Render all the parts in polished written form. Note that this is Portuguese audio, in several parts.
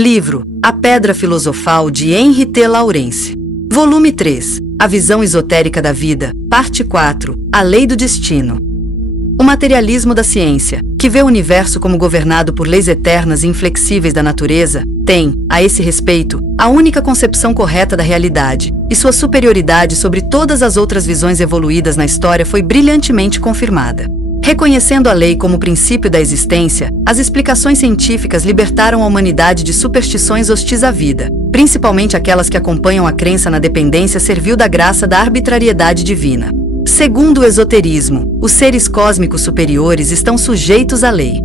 Livro A Pedra Filosofal de Henri T. Lawrence. Volume 3. A Visão Esotérica da Vida. Parte 4. A Lei do Destino. O materialismo da ciência, que vê o universo como governado por leis eternas e inflexíveis da natureza, tem, a esse respeito, a única concepção correta da realidade, e sua superioridade sobre todas as outras visões evoluídas na história foi brilhantemente confirmada. Reconhecendo a lei como princípio da existência, as explicações científicas libertaram a humanidade de superstições hostis à vida, principalmente aquelas que acompanham a crença na dependência servil da graça da arbitrariedade divina. Segundo o esoterismo, os seres cósmicos superiores estão sujeitos à lei.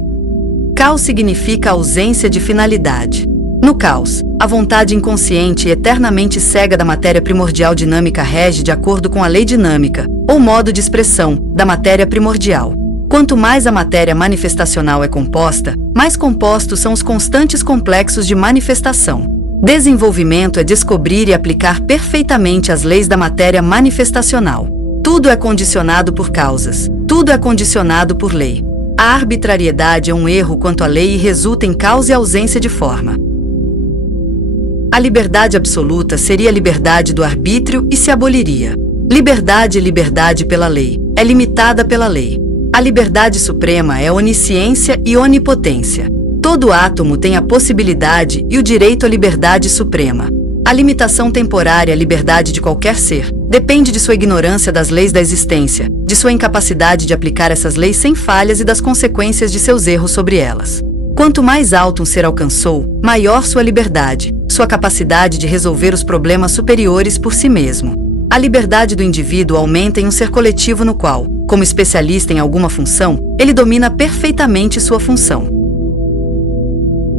Caos significa ausência de finalidade. No caos, a vontade inconsciente e eternamente cega da matéria primordial dinâmica rege de acordo com a lei dinâmica, ou modo de expressão, da matéria primordial. Quanto mais a matéria manifestacional é composta, mais compostos são os constantes complexos de manifestação. Desenvolvimento é descobrir e aplicar perfeitamente as leis da matéria manifestacional. Tudo é condicionado por causas. Tudo é condicionado por lei. A arbitrariedade é um erro quanto à lei e resulta em causa e ausência de forma. A liberdade absoluta seria a liberdade do arbítrio e se aboliria. Liberdade e liberdade pela lei. É limitada pela lei. A liberdade suprema é onisciência e onipotência. Todo átomo tem a possibilidade e o direito à liberdade suprema. A limitação temporária à liberdade de qualquer ser depende de sua ignorância das leis da existência, de sua incapacidade de aplicar essas leis sem falhas e das consequências de seus erros sobre elas. Quanto mais alto um ser alcançou, maior sua liberdade, sua capacidade de resolver os problemas superiores por si mesmo. A liberdade do indivíduo aumenta em um ser coletivo no qual, como especialista em alguma função, ele domina perfeitamente sua função.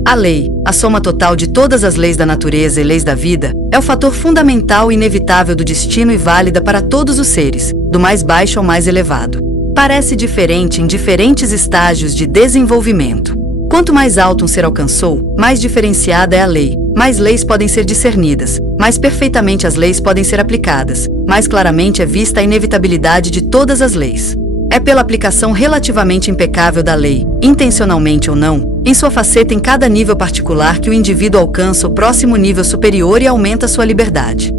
A lei, a soma total de todas as leis da natureza e leis da vida, é o fator fundamental e inevitável do destino e válida para todos os seres, do mais baixo ao mais elevado. Parece diferente em diferentes estágios de desenvolvimento. Quanto mais alto um ser alcançou, mais diferenciada é a lei, mais leis podem ser discernidas, mais perfeitamente as leis podem ser aplicadas, mais claramente é vista a inevitabilidade de todas as leis. É pela aplicação relativamente impecável da lei, intencionalmente ou não, em sua faceta em cada nível particular que o indivíduo alcança o próximo nível superior e aumenta sua liberdade.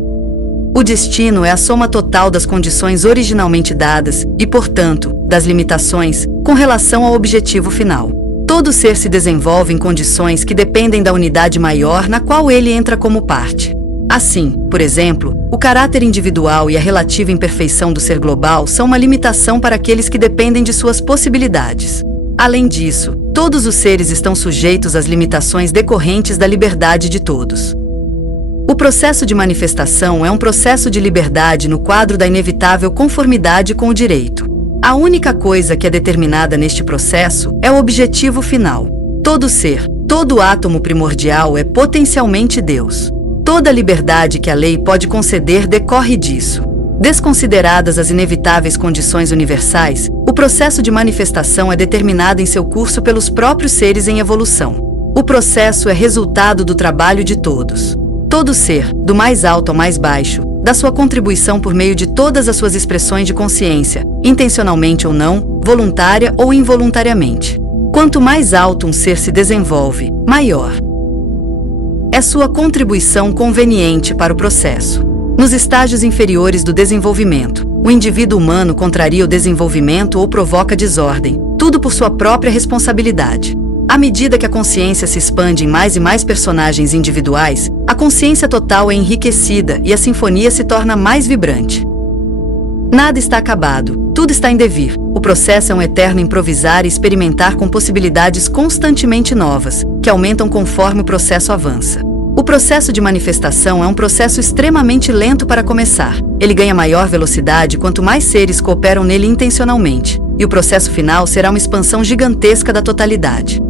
O destino é a soma total das condições originalmente dadas e, portanto, das limitações, com relação ao objetivo final. Todo ser se desenvolve em condições que dependem da unidade maior na qual ele entra como parte. Assim, por exemplo, o caráter individual e a relativa imperfeição do ser global são uma limitação para aqueles que dependem de suas possibilidades. Além disso, todos os seres estão sujeitos às limitações decorrentes da liberdade de todos. O processo de manifestação é um processo de liberdade no quadro da inevitável conformidade com o direito. A única coisa que é determinada neste processo é o objetivo final. Todo ser, todo átomo primordial é potencialmente Deus. Toda a liberdade que a lei pode conceder decorre disso. Desconsideradas as inevitáveis condições universais, o processo de manifestação é determinado em seu curso pelos próprios seres em evolução. O processo é resultado do trabalho de todos. Todo ser, do mais alto ao mais baixo, dá sua contribuição por meio de todas as suas expressões de consciência, intencionalmente ou não, voluntária ou involuntariamente. Quanto mais alto um ser se desenvolve, maior é sua contribuição conveniente para o processo. Nos estágios inferiores do desenvolvimento, o indivíduo humano contraria o desenvolvimento ou provoca desordem, tudo por sua própria responsabilidade. À medida que a consciência se expande em mais e mais personagens individuais, a consciência total é enriquecida e a sinfonia se torna mais vibrante. Nada está acabado, tudo está em devir. O processo é um eterno improvisar e experimentar com possibilidades constantemente novas, que aumentam conforme o processo avança. O processo de manifestação é um processo extremamente lento para começar. Ele ganha maior velocidade quanto mais seres cooperam nele intencionalmente, e o processo final será uma expansão gigantesca da totalidade.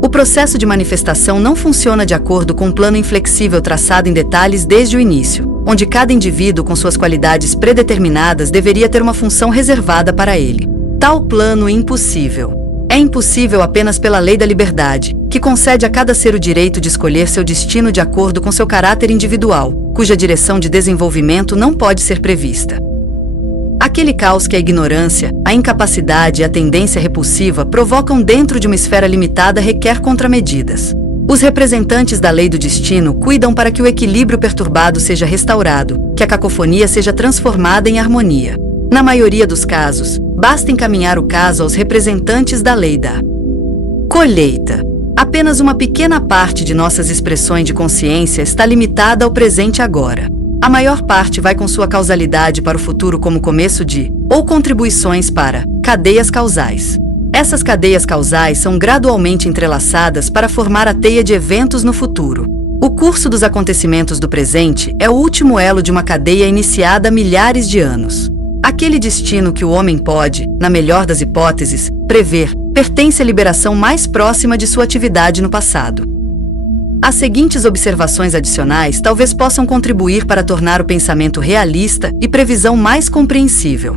O processo de manifestação não funciona de acordo com um plano inflexível traçado em detalhes desde o início, onde cada indivíduo com suas qualidades predeterminadas deveria ter uma função reservada para ele. Tal plano é impossível. É impossível apenas pela lei da liberdade, que concede a cada ser o direito de escolher seu destino de acordo com seu caráter individual, cuja direção de desenvolvimento não pode ser prevista. Aquele caos que a ignorância, a incapacidade e a tendência repulsiva provocam dentro de uma esfera limitada requer contramedidas. Os representantes da lei do destino cuidam para que o equilíbrio perturbado seja restaurado, que a cacofonia seja transformada em harmonia. Na maioria dos casos, basta encaminhar o caso aos representantes da lei da colheita. Apenas uma pequena parte de nossas expressões de consciência está limitada ao presente agora. A maior parte vai com sua causalidade para o futuro como começo de, ou contribuições para, cadeias causais. Essas cadeias causais são gradualmente entrelaçadas para formar a teia de eventos no futuro. O curso dos acontecimentos do presente é o último elo de uma cadeia iniciada há milhares de anos. Aquele destino que o homem pode, na melhor das hipóteses, prever, pertence à liberação mais próxima de sua atividade no passado. As seguintes observações adicionais talvez possam contribuir para tornar o pensamento realista e previsão mais compreensível.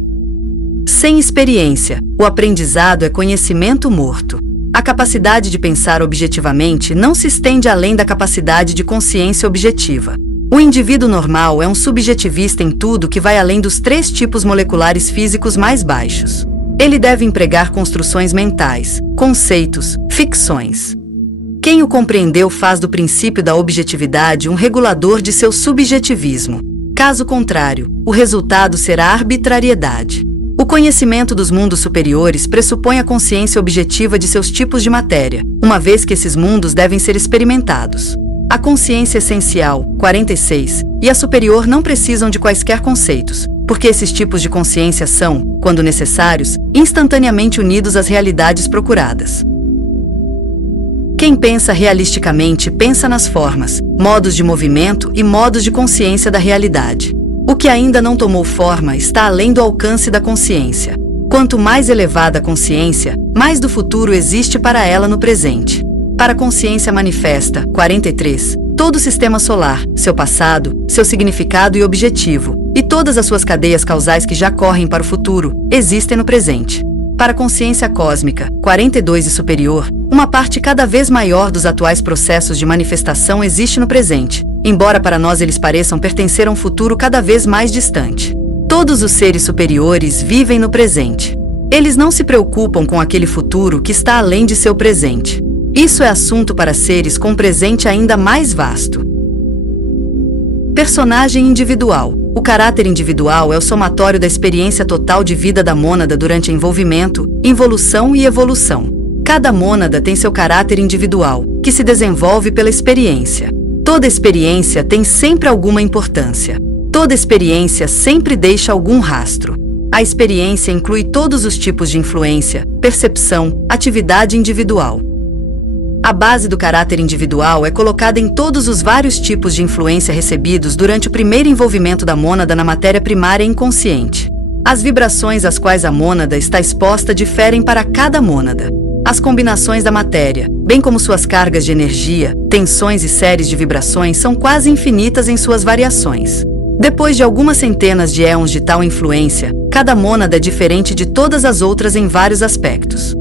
Sem experiência, o aprendizado é conhecimento morto. A capacidade de pensar objetivamente não se estende além da capacidade de consciência objetiva. O indivíduo normal é um subjetivista em tudo que vai além dos 3 tipos moleculares físicos mais baixos. Ele deve empregar construções mentais, conceitos, ficções. Quem o compreendeu faz do princípio da objetividade um regulador de seu subjetivismo. Caso contrário, o resultado será arbitrariedade. O conhecimento dos mundos superiores pressupõe a consciência objetiva de seus tipos de matéria, uma vez que esses mundos devem ser experimentados. A consciência essencial, 46, e a superior não precisam de quaisquer conceitos, porque esses tipos de consciência são, quando necessários, instantaneamente unidos às realidades procuradas. Quem pensa realisticamente pensa nas formas, modos de movimento e modos de consciência da realidade. O que ainda não tomou forma está além do alcance da consciência. Quanto mais elevada a consciência, mais do futuro existe para ela no presente. Para a consciência manifesta, 43, todo o sistema solar, seu passado, seu significado e objetivo, e todas as suas cadeias causais que já correm para o futuro, existem no presente. Para a consciência cósmica, 42 e superior, uma parte cada vez maior dos atuais processos de manifestação existe no presente, embora para nós eles pareçam pertencer a um futuro cada vez mais distante. Todos os seres superiores vivem no presente. Eles não se preocupam com aquele futuro que está além de seu presente. Isso é assunto para seres com um presente ainda mais vasto. Personagem individual. O caráter individual é o somatório da experiência total de vida da mônada durante envolvimento, involução e evolução. Cada mônada tem seu caráter individual, que se desenvolve pela experiência. Toda experiência tem sempre alguma importância. Toda experiência sempre deixa algum rastro. A experiência inclui todos os tipos de influência, percepção, atividade individual. A base do caráter individual é colocada em todos os vários tipos de influência recebidos durante o primeiro envolvimento da mônada na matéria primária inconsciente. As vibrações às quais a mônada está exposta diferem para cada mônada. As combinações da matéria, bem como suas cargas de energia, tensões e séries de vibrações são quase infinitas em suas variações. Depois de algumas centenas de éons de tal influência, cada mônada é diferente de todas as outras em vários aspectos.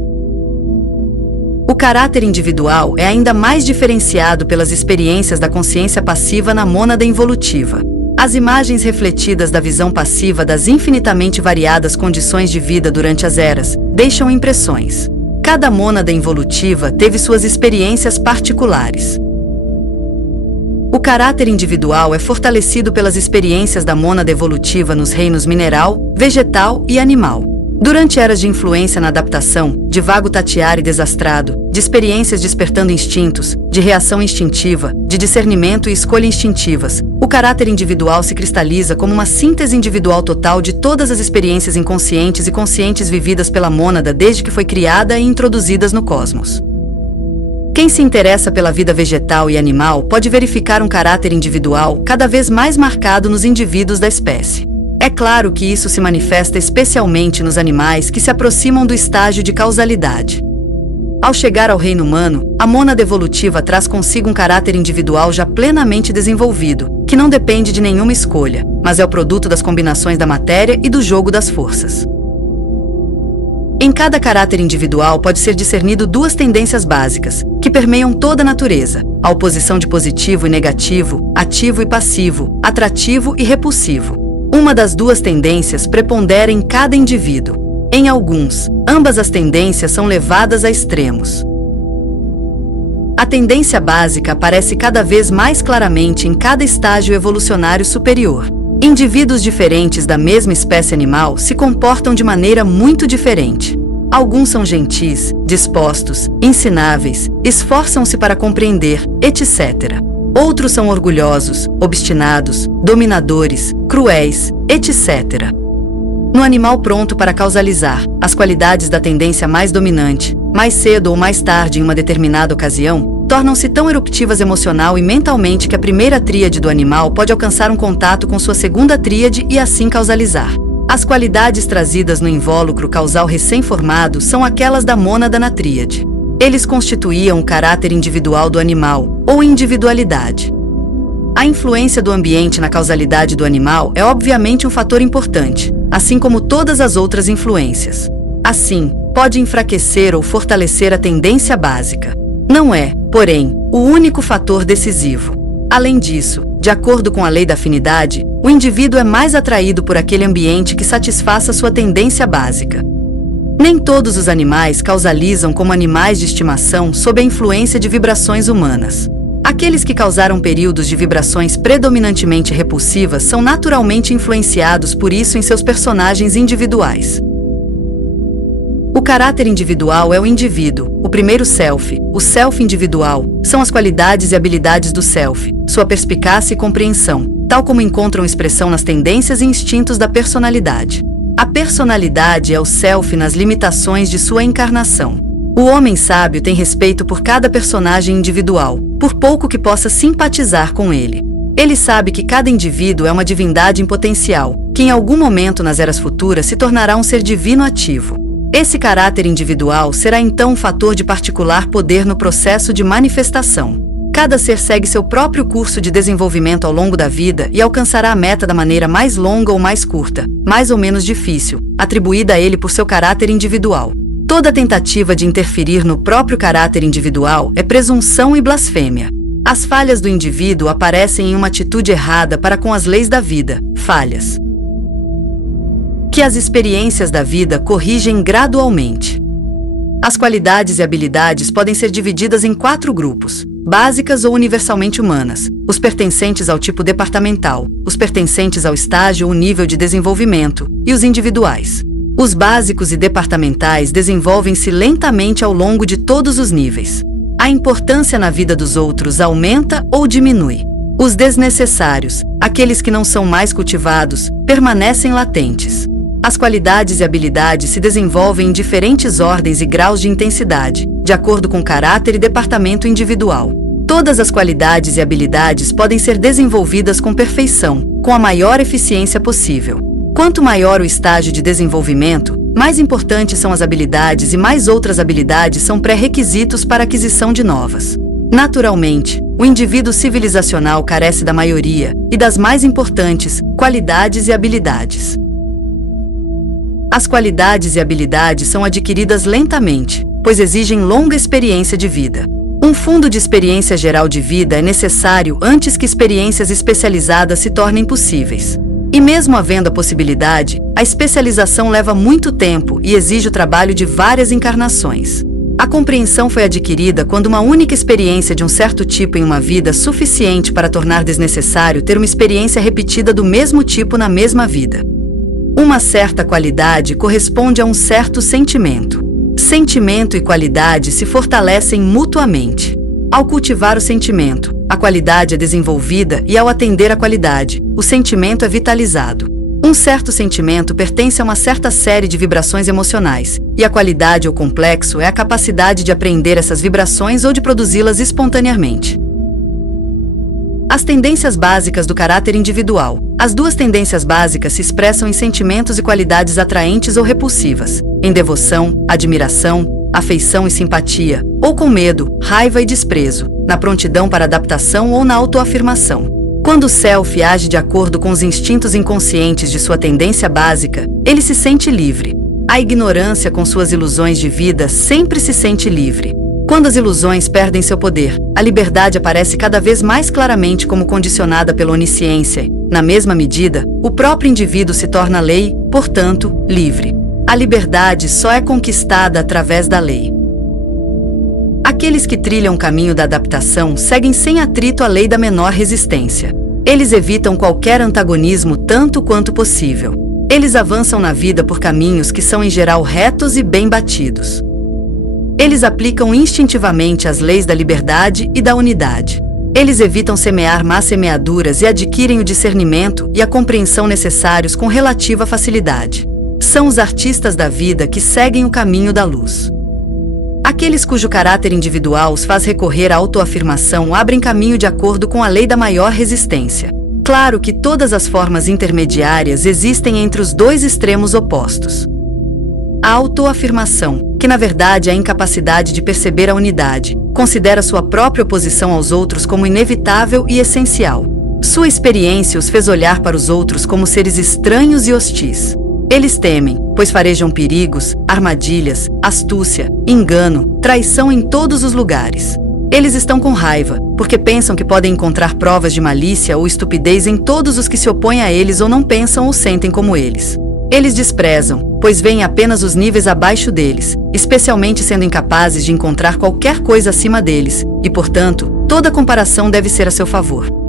O caráter individual é ainda mais diferenciado pelas experiências da consciência passiva na mônada involutiva. As imagens refletidas da visão passiva das infinitamente variadas condições de vida durante as eras deixam impressões. Cada mônada involutiva teve suas experiências particulares. O caráter individual é fortalecido pelas experiências da mônada evolutiva nos reinos mineral, vegetal e animal. Durante eras de influência na adaptação, de vago tatear e desastrado, de experiências despertando instintos, de reação instintiva, de discernimento e escolha instintivas, o caráter individual se cristaliza como uma síntese individual total de todas as experiências inconscientes e conscientes vividas pela mônada desde que foi criada e introduzidas no cosmos. Quem se interessa pela vida vegetal e animal pode verificar um caráter individual cada vez mais marcado nos indivíduos da espécie. É claro que isso se manifesta especialmente nos animais que se aproximam do estágio de causalidade. Ao chegar ao reino humano, a mônada evolutiva traz consigo um caráter individual já plenamente desenvolvido, que não depende de nenhuma escolha, mas é o produto das combinações da matéria e do jogo das forças. Em cada caráter individual pode ser discernido 2 tendências básicas, que permeiam toda a natureza: a oposição de positivo e negativo, ativo e passivo, atrativo e repulsivo. Uma das 2 tendências prepondera em cada indivíduo. Em alguns, ambas as tendências são levadas a extremos. A tendência básica aparece cada vez mais claramente em cada estágio evolucionário superior. Indivíduos diferentes da mesma espécie animal se comportam de maneira muito diferente. Alguns são gentis, dispostos, ensináveis, esforçam-se para compreender, etc. Outros são orgulhosos, obstinados, dominadores, cruéis, etc. No animal pronto para causalizar, as qualidades da tendência mais dominante, mais cedo ou mais tarde em uma determinada ocasião, tornam-se tão eruptivas emocional e mentalmente que a primeira tríade do animal pode alcançar um contato com sua segunda tríade e assim causalizar. As qualidades trazidas no invólucro causal recém-formado são aquelas da mônada na tríade. Eles constituíam o caráter individual do animal, ou individualidade. A influência do ambiente na causalidade do animal é obviamente um fator importante, assim como todas as outras influências. Assim, pode enfraquecer ou fortalecer a tendência básica. Não é, porém, o único fator decisivo. Além disso, de acordo com a lei da afinidade, o indivíduo é mais atraído por aquele ambiente que satisfaça sua tendência básica. Nem todos os animais causalizam como animais de estimação sob a influência de vibrações humanas. Aqueles que causaram períodos de vibrações predominantemente repulsivas são naturalmente influenciados por isso em seus personagens individuais. O caráter individual é o indivíduo, o primeiro self, o self individual, são as qualidades e habilidades do self, sua perspicácia e compreensão, tal como encontram expressão nas tendências e instintos da personalidade. A personalidade é o self nas limitações de sua encarnação. O homem sábio tem respeito por cada personagem individual, por pouco que possa simpatizar com ele. Ele sabe que cada indivíduo é uma divindade em potencial, que em algum momento nas eras futuras se tornará um ser divino ativo. Esse caráter individual será então um fator de particular poder no processo de manifestação. Cada ser segue seu próprio curso de desenvolvimento ao longo da vida e alcançará a meta da maneira mais longa ou mais curta, mais ou menos difícil, atribuída a ele por seu caráter individual. Toda tentativa de interferir no próprio caráter individual é presunção e blasfêmia. As falhas do indivíduo aparecem em uma atitude errada para com as leis da vida, falhas que as experiências da vida corrigem gradualmente. As qualidades e habilidades podem ser divididas em 4 grupos: básicas ou universalmente humanas, os pertencentes ao tipo departamental, os pertencentes ao estágio ou nível de desenvolvimento, e os individuais. Os básicos e departamentais desenvolvem-se lentamente ao longo de todos os níveis. A importância na vida dos outros aumenta ou diminui. Os desnecessários, aqueles que não são mais cultivados, permanecem latentes. As qualidades e habilidades se desenvolvem em diferentes ordens e graus de intensidade, de acordo com caráter e departamento individual. Todas as qualidades e habilidades podem ser desenvolvidas com perfeição, com a maior eficiência possível. Quanto maior o estágio de desenvolvimento, mais importantes são as habilidades e mais outras habilidades são pré-requisitos para a aquisição de novas. Naturalmente, o indivíduo civilizacional carece da maioria e das mais importantes qualidades e habilidades. As qualidades e habilidades são adquiridas lentamente, pois exigem longa experiência de vida. Um fundo de experiência geral de vida é necessário antes que experiências especializadas se tornem possíveis. E mesmo havendo a possibilidade, a especialização leva muito tempo e exige o trabalho de várias encarnações. A compreensão foi adquirida quando uma única experiência de um certo tipo em uma vida suficiente para tornar desnecessário ter uma experiência repetida do mesmo tipo na mesma vida. Uma certa qualidade corresponde a um certo sentimento. Sentimento e qualidade se fortalecem mutuamente. Ao cultivar o sentimento, a qualidade é desenvolvida e ao atender à qualidade, o sentimento é vitalizado. Um certo sentimento pertence a uma certa série de vibrações emocionais, e a qualidade ou complexo é a capacidade de apreender essas vibrações ou de produzi-las espontaneamente. As tendências básicas do caráter individual. As 2 tendências básicas se expressam em sentimentos e qualidades atraentes ou repulsivas, em devoção, admiração, afeição e simpatia, ou com medo, raiva e desprezo, na prontidão para adaptação ou na autoafirmação. Quando o self age de acordo com os instintos inconscientes de sua tendência básica, ele se sente livre. A ignorância com suas ilusões de vida sempre se sente livre. Quando as ilusões perdem seu poder, a liberdade aparece cada vez mais claramente como condicionada pela onisciência. Na mesma medida, o próprio indivíduo se torna lei, portanto, livre. A liberdade só é conquistada através da lei. Aqueles que trilham o caminho da adaptação seguem sem atrito a lei da menor resistência. Eles evitam qualquer antagonismo tanto quanto possível. Eles avançam na vida por caminhos que são em geral retos e bem batidos. Eles aplicam instintivamente as leis da liberdade e da unidade. Eles evitam semear más semeaduras e adquirem o discernimento e a compreensão necessários com relativa facilidade. São os artistas da vida que seguem o caminho da luz. Aqueles cujo caráter individual os faz recorrer à autoafirmação abrem caminho de acordo com a lei da maior resistência. Claro que todas as formas intermediárias existem entre os dois extremos opostos. A autoafirmação, que na verdade é a incapacidade de perceber a unidade, considera sua própria oposição aos outros como inevitável e essencial. Sua experiência os fez olhar para os outros como seres estranhos e hostis. Eles temem, pois farejam perigos, armadilhas, astúcia, engano, traição em todos os lugares. Eles estão com raiva, porque pensam que podem encontrar provas de malícia ou estupidez em todos os que se opõem a eles ou não pensam ou sentem como eles. Eles desprezam, pois veem apenas os níveis abaixo deles, especialmente sendo incapazes de encontrar qualquer coisa acima deles, e, portanto, toda comparação deve ser a seu favor.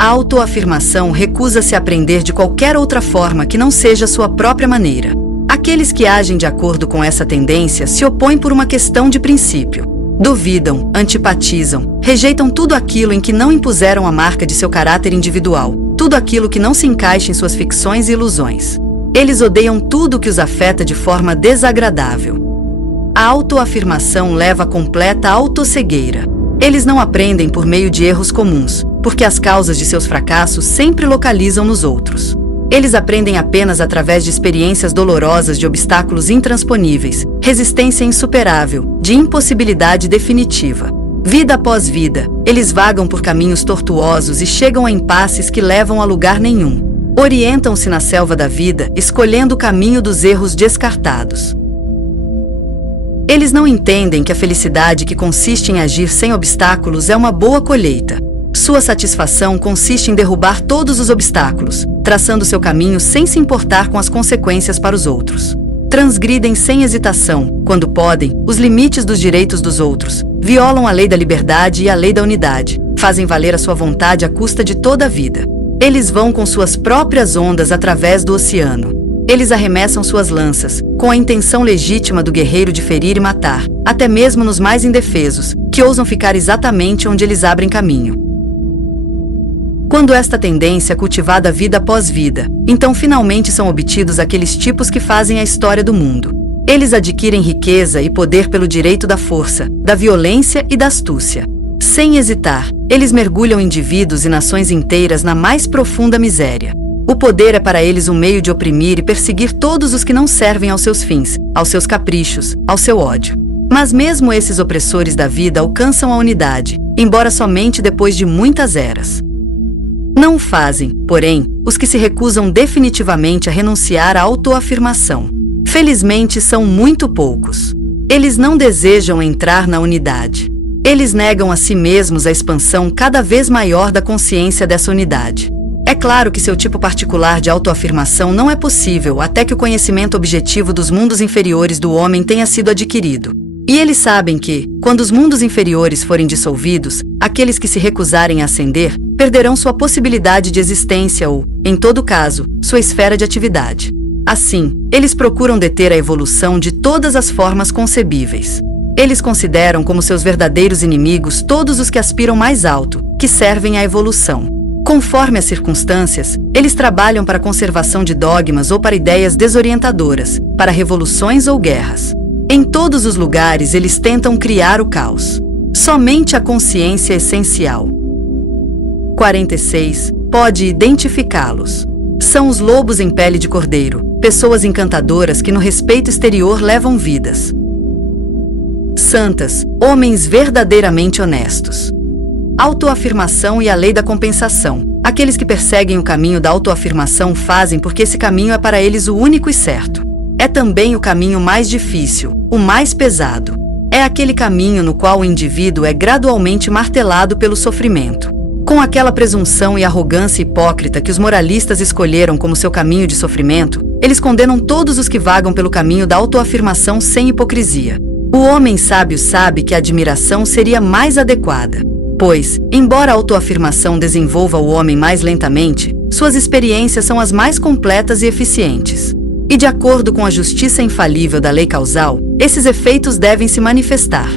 A autoafirmação recusa-se a aprender de qualquer outra forma que não seja sua própria maneira. Aqueles que agem de acordo com essa tendência se opõem por uma questão de princípio. Duvidam, antipatizam, rejeitam tudo aquilo em que não impuseram a marca de seu caráter individual, tudo aquilo que não se encaixa em suas ficções e ilusões. Eles odeiam tudo que os afeta de forma desagradável. A autoafirmação leva a completa autocegueira. Eles não aprendem por meio de erros comuns, porque as causas de seus fracassos sempre localizam nos outros. Eles aprendem apenas através de experiências dolorosas de obstáculos intransponíveis, resistência insuperável, de impossibilidade definitiva. Vida após vida, eles vagam por caminhos tortuosos e chegam a impasses que levam a lugar nenhum. Orientam-se na selva da vida, escolhendo o caminho dos erros descartados. Eles não entendem que a felicidade que consiste em agir sem obstáculos é uma boa colheita. Sua satisfação consiste em derrubar todos os obstáculos, traçando seu caminho sem se importar com as consequências para os outros. Transgridem sem hesitação, quando podem, os limites dos direitos dos outros, violam a lei da liberdade e a lei da unidade, fazem valer a sua vontade à custa de toda a vida. Eles vão com suas próprias ondas através do oceano. Eles arremessam suas lanças, com a intenção legítima do guerreiro de ferir e matar, até mesmo nos mais indefesos, que ousam ficar exatamente onde eles abrem caminho. Quando esta tendência é cultivada vida após vida, então finalmente são obtidos aqueles tipos que fazem a história do mundo. Eles adquirem riqueza e poder pelo direito da força, da violência e da astúcia. Sem hesitar, eles mergulham indivíduos e nações inteiras na mais profunda miséria. O poder é para eles um meio de oprimir e perseguir todos os que não servem aos seus fins, aos seus caprichos, ao seu ódio. Mas mesmo esses opressores da vida alcançam a unidade, embora somente depois de muitas eras. Não o fazem, porém, os que se recusam definitivamente a renunciar à autoafirmação. Felizmente são muito poucos. Eles não desejam entrar na unidade. Eles negam a si mesmos a expansão cada vez maior da consciência dessa unidade. É claro que seu tipo particular de autoafirmação não é possível até que o conhecimento objetivo dos mundos inferiores do homem tenha sido adquirido. E eles sabem que, quando os mundos inferiores forem dissolvidos, aqueles que se recusarem a ascender, perderão sua possibilidade de existência ou, em todo caso, sua esfera de atividade. Assim, eles procuram deter a evolução de todas as formas concebíveis. Eles consideram como seus verdadeiros inimigos todos os que aspiram mais alto, que servem à evolução. Conforme as circunstâncias, eles trabalham para a conservação de dogmas ou para ideias desorientadoras, para revoluções ou guerras. Em todos os lugares, eles tentam criar o caos. Somente a consciência essencial. 46. Pode identificá-los. São os lobos em pele de cordeiro, pessoas encantadoras que no respeito exterior levam vidas santas, homens verdadeiramente honestos. Autoafirmação e a lei da compensação. Aqueles que perseguem o caminho da autoafirmação fazem porque esse caminho é para eles o único e certo. É também o caminho mais difícil, o mais pesado. É aquele caminho no qual o indivíduo é gradualmente martelado pelo sofrimento. Com aquela presunção e arrogância hipócrita que os moralistas escolheram como seu caminho de sofrimento, eles condenam todos os que vagam pelo caminho da autoafirmação sem hipocrisia. O homem sábio sabe que a admiração seria mais adequada. Pois, embora a autoafirmação desenvolva o homem mais lentamente, suas experiências são as mais completas e eficientes. E de acordo com a justiça infalível da lei causal, esses efeitos devem se manifestar.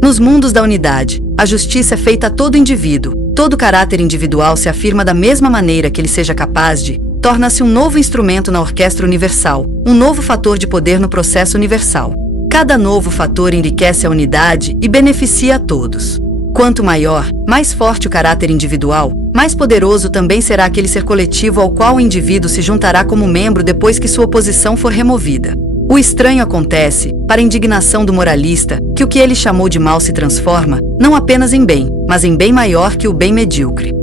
Nos mundos da unidade, a justiça é feita a todo indivíduo, todo caráter individual se afirma da mesma maneira que ele seja capaz de, torna-se um novo instrumento na orquestra universal, um novo fator de poder no processo universal. Cada novo fator enriquece a unidade e beneficia a todos. Quanto maior, mais forte o caráter individual, mais poderoso também será aquele ser coletivo ao qual o indivíduo se juntará como membro depois que sua oposição for removida. O estranho acontece, para a indignação do moralista, que o que ele chamou de mal se transforma, não apenas em bem, mas em bem maior que o bem medíocre.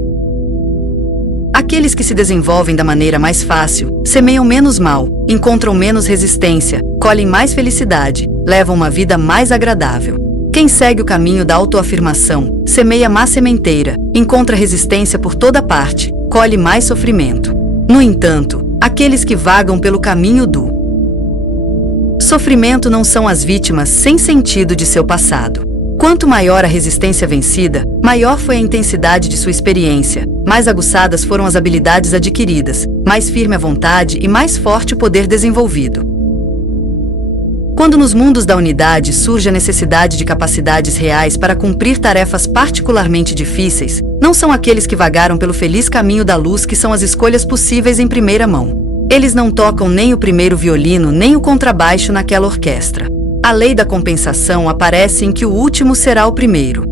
Aqueles que se desenvolvem da maneira mais fácil, semeiam menos mal, encontram menos resistência, colhem mais felicidade, levam uma vida mais agradável. Quem segue o caminho da autoafirmação, semeia má sementeira, encontra resistência por toda parte, colhe mais sofrimento. No entanto, aqueles que vagam pelo caminho do sofrimento não são as vítimas sem sentido de seu passado. Quanto maior a resistência vencida, maior foi a intensidade de sua experiência, mais aguçadas foram as habilidades adquiridas, mais firme a vontade e mais forte o poder desenvolvido. Quando nos mundos da unidade surge a necessidade de capacidades reais para cumprir tarefas particularmente difíceis, não são aqueles que vagaram pelo feliz caminho da luz que são as escolhas possíveis em primeira mão. Eles não tocam nem o primeiro violino nem o contrabaixo naquela orquestra. A lei da compensação aparece em que o último será o primeiro.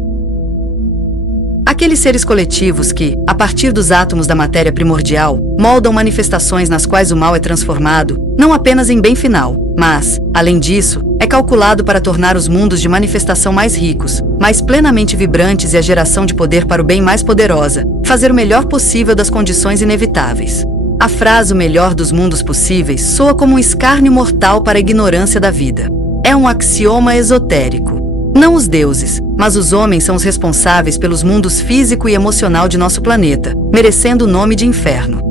Aqueles seres coletivos que, a partir dos átomos da matéria primordial, moldam manifestações nas quais o mal é transformado, não apenas em bem final, mas, além disso, é calculado para tornar os mundos de manifestação mais ricos, mais plenamente vibrantes e a geração de poder para o bem mais poderosa, fazer o melhor possível das condições inevitáveis. A frase "o melhor dos mundos possíveis" soa como um escárnio mortal para a ignorância da vida. É um axioma esotérico. Não os deuses, mas os homens são os responsáveis pelos mundos físico e emocional de nosso planeta, merecendo o nome de inferno.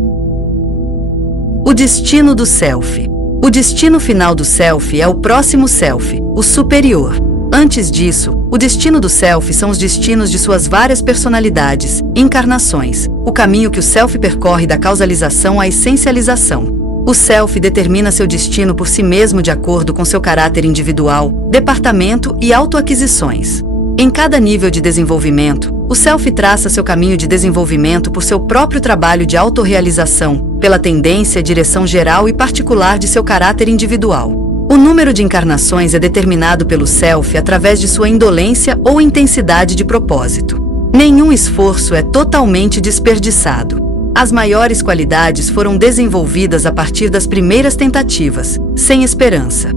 O destino do self. O destino final do self é o próximo self, o superior. Antes disso, o destino do self são os destinos de suas várias personalidades, encarnações, o caminho que o self percorre da causalização à essencialização. O self determina seu destino por si mesmo de acordo com seu caráter individual, departamento e autoaquisições. Em cada nível de desenvolvimento, o self traça seu caminho de desenvolvimento por seu próprio trabalho de autorrealização, pela tendência, direção geral e particular de seu caráter individual. O número de encarnações é determinado pelo self através de sua indolência ou intensidade de propósito. Nenhum esforço é totalmente desperdiçado. As maiores qualidades foram desenvolvidas a partir das primeiras tentativas, sem esperança.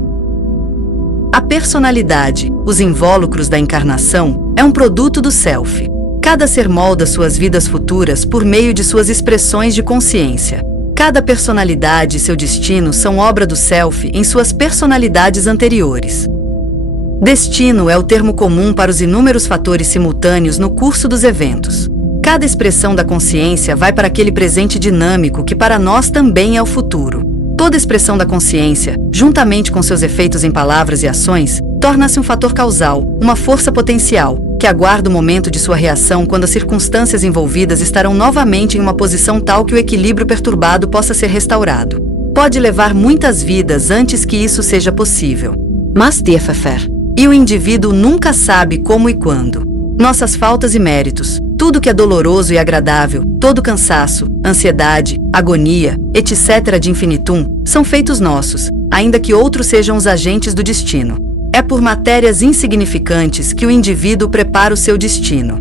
A personalidade, os invólucros da encarnação, é um produto do self. Cada ser molda suas vidas futuras por meio de suas expressões de consciência. Cada personalidade e seu destino são obra do self em suas personalidades anteriores. Destino é o termo comum para os inúmeros fatores simultâneos no curso dos eventos. Cada expressão da consciência vai para aquele presente dinâmico que para nós também é o futuro. Toda expressão da consciência, juntamente com seus efeitos em palavras e ações, torna-se um fator causal, uma força potencial, que aguarda o momento de sua reação quando as circunstâncias envolvidas estarão novamente em uma posição tal que o equilíbrio perturbado possa ser restaurado. Pode levar muitas vidas antes que isso seja possível. Mas e o indivíduo nunca sabe como e quando. Nossas faltas e méritos, tudo que é doloroso e agradável, todo cansaço, ansiedade, agonia, etc. de infinitum, são feitos nossos, ainda que outros sejam os agentes do destino. É por matérias insignificantes que o indivíduo prepara o seu destino.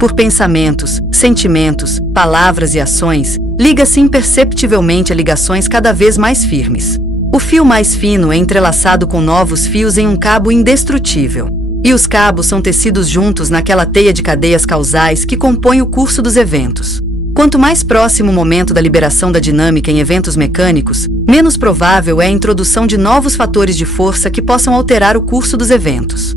Por pensamentos, sentimentos, palavras e ações, liga-se imperceptivelmente a ligações cada vez mais firmes. O fio mais fino é entrelaçado com novos fios em um cabo indestrutível. E os cabos são tecidos juntos naquela teia de cadeias causais que compõe o curso dos eventos. Quanto mais próximo o momento da liberação da dinâmica em eventos mecânicos, menos provável é a introdução de novos fatores de força que possam alterar o curso dos eventos.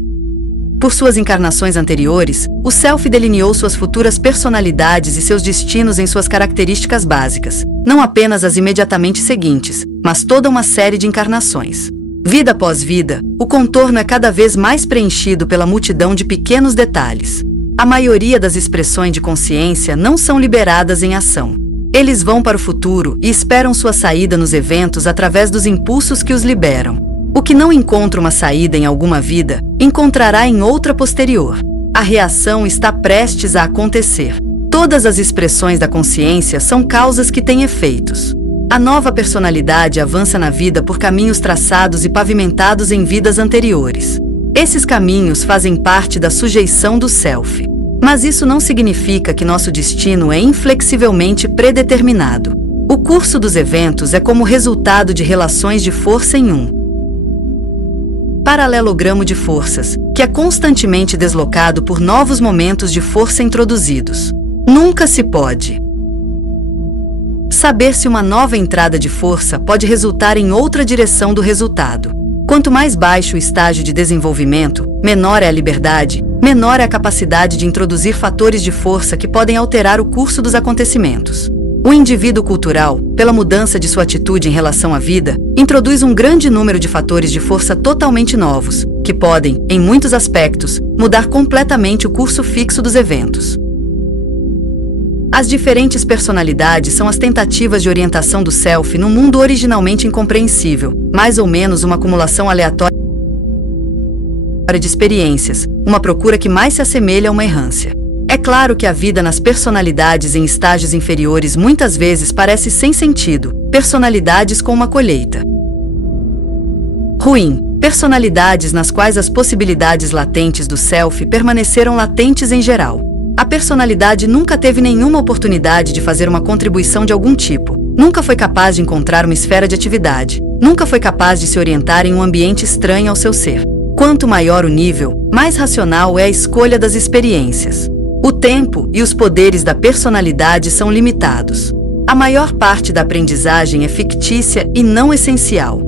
Por suas encarnações anteriores, o self delineou suas futuras personalidades e seus destinos em suas características básicas, não apenas as imediatamente seguintes, mas toda uma série de encarnações. Vida após vida, o contorno é cada vez mais preenchido pela multidão de pequenos detalhes. A maioria das expressões de consciência não são liberadas em ação. Eles vão para o futuro e esperam sua saída nos eventos através dos impulsos que os liberam. O que não encontra uma saída em alguma vida, encontrará em outra posterior. A reação está prestes a acontecer. Todas as expressões da consciência são causas que têm efeitos. A nova personalidade avança na vida por caminhos traçados e pavimentados em vidas anteriores. Esses caminhos fazem parte da sujeição do self. Mas isso não significa que nosso destino é inflexivelmente predeterminado. O curso dos eventos é como resultado de relações de força em um paralelogramo de forças, que é constantemente deslocado por novos momentos de força introduzidos. Nunca se pode saber se uma nova entrada de força pode resultar em outra direção do resultado. Quanto mais baixo o estágio de desenvolvimento, menor é a liberdade, menor é a capacidade de introduzir fatores de força que podem alterar o curso dos acontecimentos. O indivíduo cultural, pela mudança de sua atitude em relação à vida, introduz um grande número de fatores de força totalmente novos, que podem, em muitos aspectos, mudar completamente o curso fixo dos eventos. As diferentes personalidades são as tentativas de orientação do self num mundo originalmente incompreensível, mais ou menos uma acumulação aleatória de experiências, uma procura que mais se assemelha a uma errância. É claro que a vida nas personalidades em estágios inferiores muitas vezes parece sem sentido, personalidades com uma colheita ruim, personalidades nas quais as possibilidades latentes do self permaneceram latentes em geral. A personalidade nunca teve nenhuma oportunidade de fazer uma contribuição de algum tipo, nunca foi capaz de encontrar uma esfera de atividade, nunca foi capaz de se orientar em um ambiente estranho ao seu ser. Quanto maior o nível, mais racional é a escolha das experiências. O tempo e os poderes da personalidade são limitados. A maior parte da aprendizagem é fictícia e não essencial.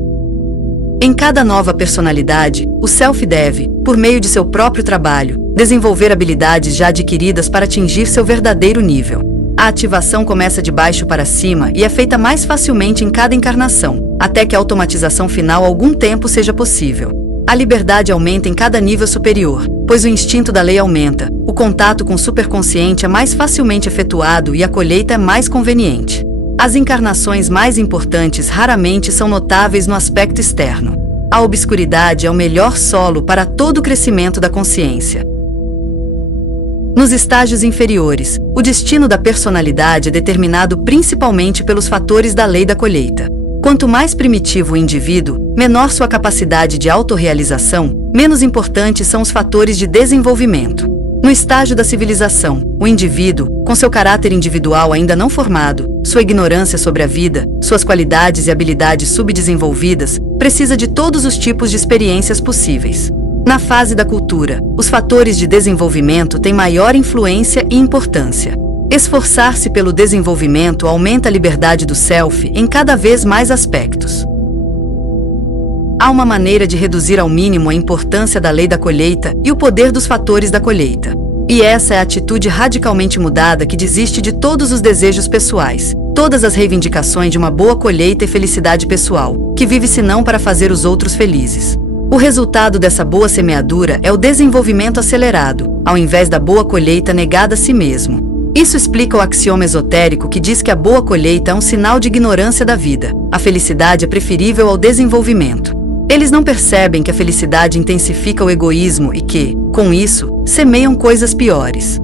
Em cada nova personalidade, o self deve, por meio de seu próprio trabalho, desenvolver habilidades já adquiridas para atingir seu verdadeiro nível. A ativação começa de baixo para cima e é feita mais facilmente em cada encarnação, até que a automatização final algum tempo seja possível. A liberdade aumenta em cada nível superior, pois o instinto da lei aumenta, o contato com o superconsciente é mais facilmente efetuado e a colheita é mais conveniente. As encarnações mais importantes raramente são notáveis no aspecto externo. A obscuridade é o melhor solo para todo o crescimento da consciência. Nos estágios inferiores, o destino da personalidade é determinado principalmente pelos fatores da lei da colheita. Quanto mais primitivo o indivíduo, menor sua capacidade de autorrealização, menos importantes são os fatores de desenvolvimento. No estágio da civilização, o indivíduo, com seu caráter individual ainda não formado, sua ignorância sobre a vida, suas qualidades e habilidades subdesenvolvidas, precisa de todos os tipos de experiências possíveis. Na fase da cultura, os fatores de desenvolvimento têm maior influência e importância. Esforçar-se pelo desenvolvimento aumenta a liberdade do self em cada vez mais aspectos. Há uma maneira de reduzir ao mínimo a importância da lei da colheita e o poder dos fatores da colheita. E essa é a atitude radicalmente mudada que desiste de todos os desejos pessoais, todas as reivindicações de uma boa colheita e felicidade pessoal, que vive senão para fazer os outros felizes. O resultado dessa boa semeadura é o desenvolvimento acelerado, ao invés da boa colheita negada a si mesmo. Isso explica o axioma esotérico que diz que a boa colheita é um sinal de ignorância da vida. A felicidade é preferível ao desenvolvimento. Eles não percebem que a felicidade intensifica o egoísmo e que, com isso, semeiam coisas piores.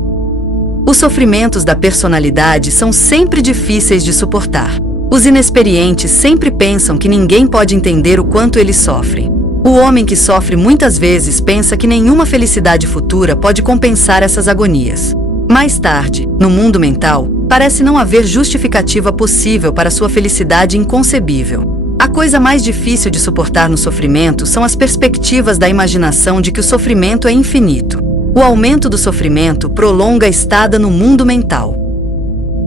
Os sofrimentos da personalidade são sempre difíceis de suportar. Os inexperientes sempre pensam que ninguém pode entender o quanto eles sofrem. O homem que sofre muitas vezes pensa que nenhuma felicidade futura pode compensar essas agonias. Mais tarde, no mundo mental, parece não haver justificativa possível para sua felicidade inconcebível. A coisa mais difícil de suportar no sofrimento são as perspectivas da imaginação de que o sofrimento é infinito. O aumento do sofrimento prolonga a estada no mundo mental.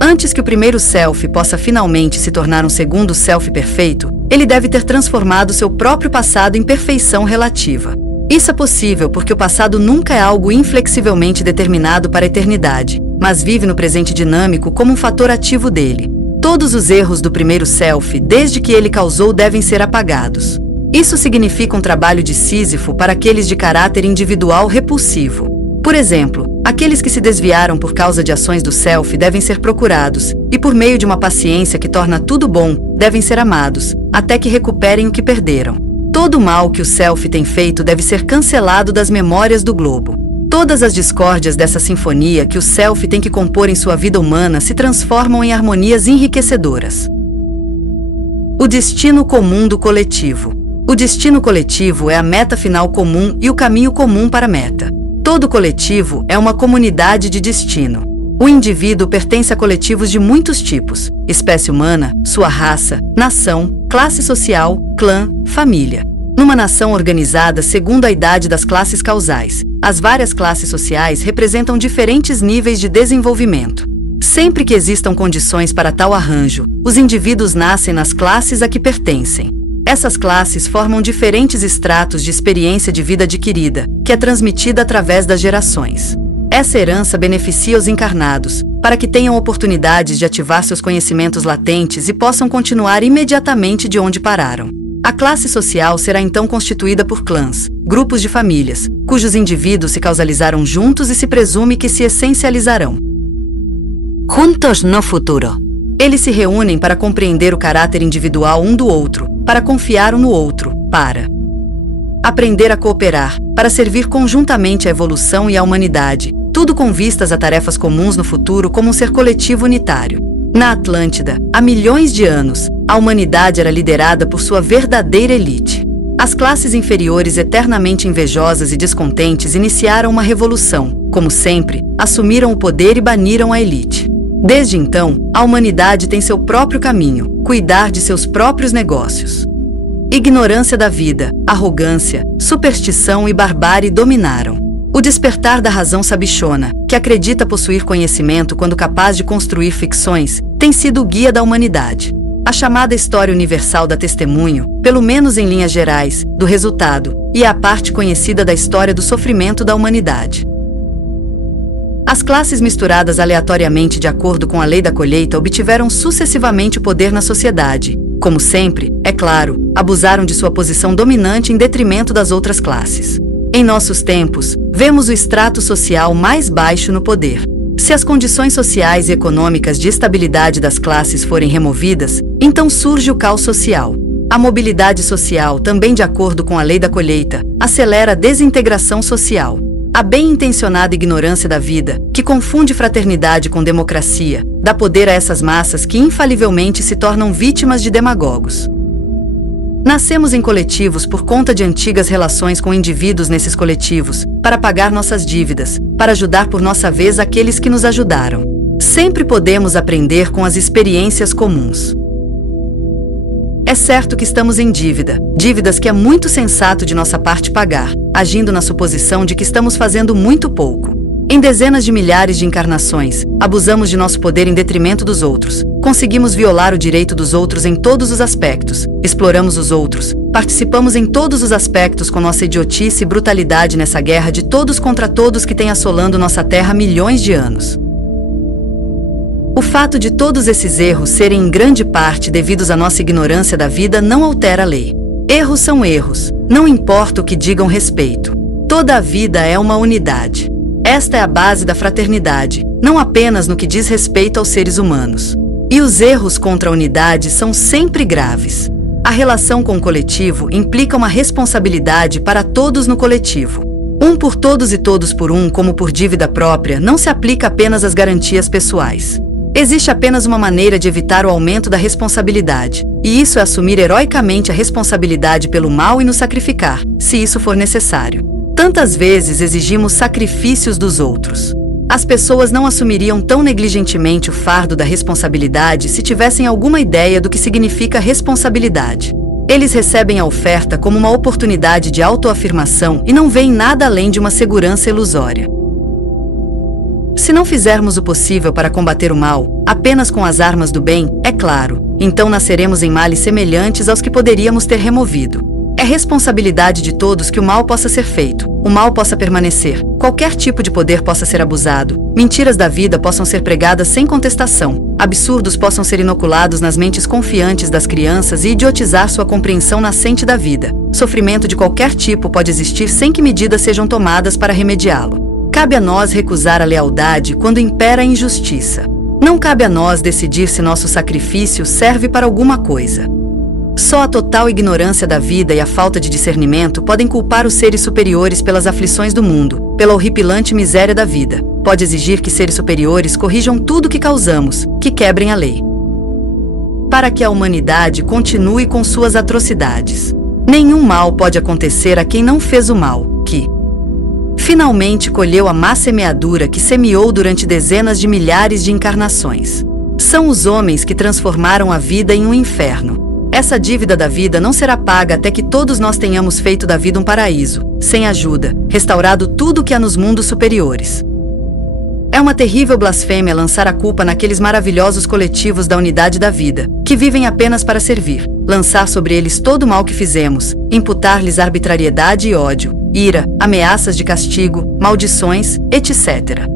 Antes que o primeiro self possa finalmente se tornar um segundo self perfeito, ele deve ter transformado seu próprio passado em perfeição relativa. Isso é possível porque o passado nunca é algo inflexivelmente determinado para a eternidade, mas vive no presente dinâmico como um fator ativo dele. Todos os erros do primeiro self, desde que ele causou, devem ser apagados. Isso significa um trabalho de Sísifo para aqueles de caráter individual repulsivo. Por exemplo, aqueles que se desviaram por causa de ações do self devem ser procurados, e por meio de uma paciência que torna tudo bom, devem ser amados, até que recuperem o que perderam. Todo o mal que o self tem feito deve ser cancelado das memórias do globo. Todas as discórdias dessa sinfonia que o self tem que compor em sua vida humana se transformam em harmonias enriquecedoras. O destino comum do coletivo. O destino coletivo é a meta final comum e o caminho comum para a meta. Todo coletivo é uma comunidade de destino. O indivíduo pertence a coletivos de muitos tipos: espécie humana, sua raça, nação, classe social, clã, família. Numa nação organizada segundo a idade das classes causais, as várias classes sociais representam diferentes níveis de desenvolvimento. Sempre que existam condições para tal arranjo, os indivíduos nascem nas classes a que pertencem. Essas classes formam diferentes estratos de experiência de vida adquirida, que é transmitida através das gerações. Essa herança beneficia os encarnados, para que tenham oportunidades de ativar seus conhecimentos latentes e possam continuar imediatamente de onde pararam. A classe social será então constituída por clãs, grupos de famílias, cujos indivíduos se causalizaram juntos e se presume que se essencializarão. Juntos no futuro. Eles se reúnem para compreender o caráter individual um do outro, para confiar um no outro, para aprender a cooperar, para servir conjuntamente à evolução e à humanidade, tudo com vistas a tarefas comuns no futuro como um ser coletivo unitário. Na Atlântida, há milhões de anos, a humanidade era liderada por sua verdadeira elite. As classes inferiores eternamente invejosas e descontentes iniciaram uma revolução, como sempre, assumiram o poder e baniram a elite. Desde então, a humanidade tem seu próprio caminho, cuidar de seus próprios negócios. Ignorância da vida, arrogância, superstição e barbárie dominaram. O despertar da razão sabichona, que acredita possuir conhecimento quando capaz de construir ficções, tem sido o guia da humanidade. A chamada história universal dá testemunho, pelo menos em linhas gerais, do resultado, e é a parte conhecida da história do sofrimento da humanidade. As classes misturadas aleatoriamente de acordo com a lei da colheita obtiveram sucessivamente o poder na sociedade. Como sempre, é claro, abusaram de sua posição dominante em detrimento das outras classes. Em nossos tempos, vemos o extrato social mais baixo no poder. Se as condições sociais e econômicas de estabilidade das classes forem removidas, então surge o caos social. A mobilidade social, também de acordo com a lei da colheita, acelera a desintegração social. A bem-intencionada ignorância da vida, que confunde fraternidade com democracia, dá poder a essas massas que infalivelmente se tornam vítimas de demagogos. Nascemos em coletivos por conta de antigas relações com indivíduos nesses coletivos, para pagar nossas dívidas, para ajudar por nossa vez aqueles que nos ajudaram. Sempre podemos aprender com as experiências comuns. É certo que estamos em dívidas que é muito sensato de nossa parte pagar, agindo na suposição de que estamos fazendo muito pouco. Em dezenas de milhares de encarnações, abusamos de nosso poder em detrimento dos outros, conseguimos violar o direito dos outros em todos os aspectos, exploramos os outros, participamos em todos os aspectos com nossa idiotice e brutalidade nessa guerra de todos contra todos que tem assolando nossa terra há milhões de anos. O fato de todos esses erros serem em grande parte devidos à nossa ignorância da vida não altera a lei. Erros são erros, não importa o que digam respeito. Toda a vida é uma unidade. Esta é a base da fraternidade, não apenas no que diz respeito aos seres humanos. E os erros contra a unidade são sempre graves. A relação com o coletivo implica uma responsabilidade para todos no coletivo. Um por todos e todos por um, como por dívida própria, não se aplica apenas às garantias pessoais. Existe apenas uma maneira de evitar o aumento da responsabilidade, e isso é assumir heroicamente a responsabilidade pelo mal e nos sacrificar, se isso for necessário. Tantas vezes exigimos sacrifícios dos outros. As pessoas não assumiriam tão negligentemente o fardo da responsabilidade se tivessem alguma ideia do que significa responsabilidade. Eles recebem a oferta como uma oportunidade de autoafirmação e não veem nada além de uma segurança ilusória. Se não fizermos o possível para combater o mal, apenas com as armas do bem, é claro, então nasceremos em males semelhantes aos que poderíamos ter removido. É responsabilidade de todos que o mal possa ser feito, o mal possa permanecer, qualquer tipo de poder possa ser abusado, mentiras da vida possam ser pregadas sem contestação, absurdos possam ser inoculados nas mentes confiantes das crianças e idiotizar sua compreensão nascente da vida. Sofrimento de qualquer tipo pode existir sem que medidas sejam tomadas para remediá-lo. Cabe a nós recusar a lealdade quando impera a injustiça. Não cabe a nós decidir se nosso sacrifício serve para alguma coisa. Só a total ignorância da vida e a falta de discernimento podem culpar os seres superiores pelas aflições do mundo, pela horripilante miséria da vida. Pode exigir que seres superiores corrijam tudo que causamos, que quebrem a lei. Para que a humanidade continue com suas atrocidades. Nenhum mal pode acontecer a quem não fez o mal, que finalmente colheu a má semeadura que semeou durante dezenas de milhares de encarnações. São os homens que transformaram a vida em um inferno. Essa dívida da vida não será paga até que todos nós tenhamos feito da vida um paraíso, sem ajuda, restaurado tudo o que há nos mundos superiores. É uma terrível blasfêmia lançar a culpa naqueles maravilhosos coletivos da unidade da vida, que vivem apenas para servir, lançar sobre eles todo o mal que fizemos, imputar-lhes arbitrariedade e ódio, ira, ameaças de castigo, maldições, etc.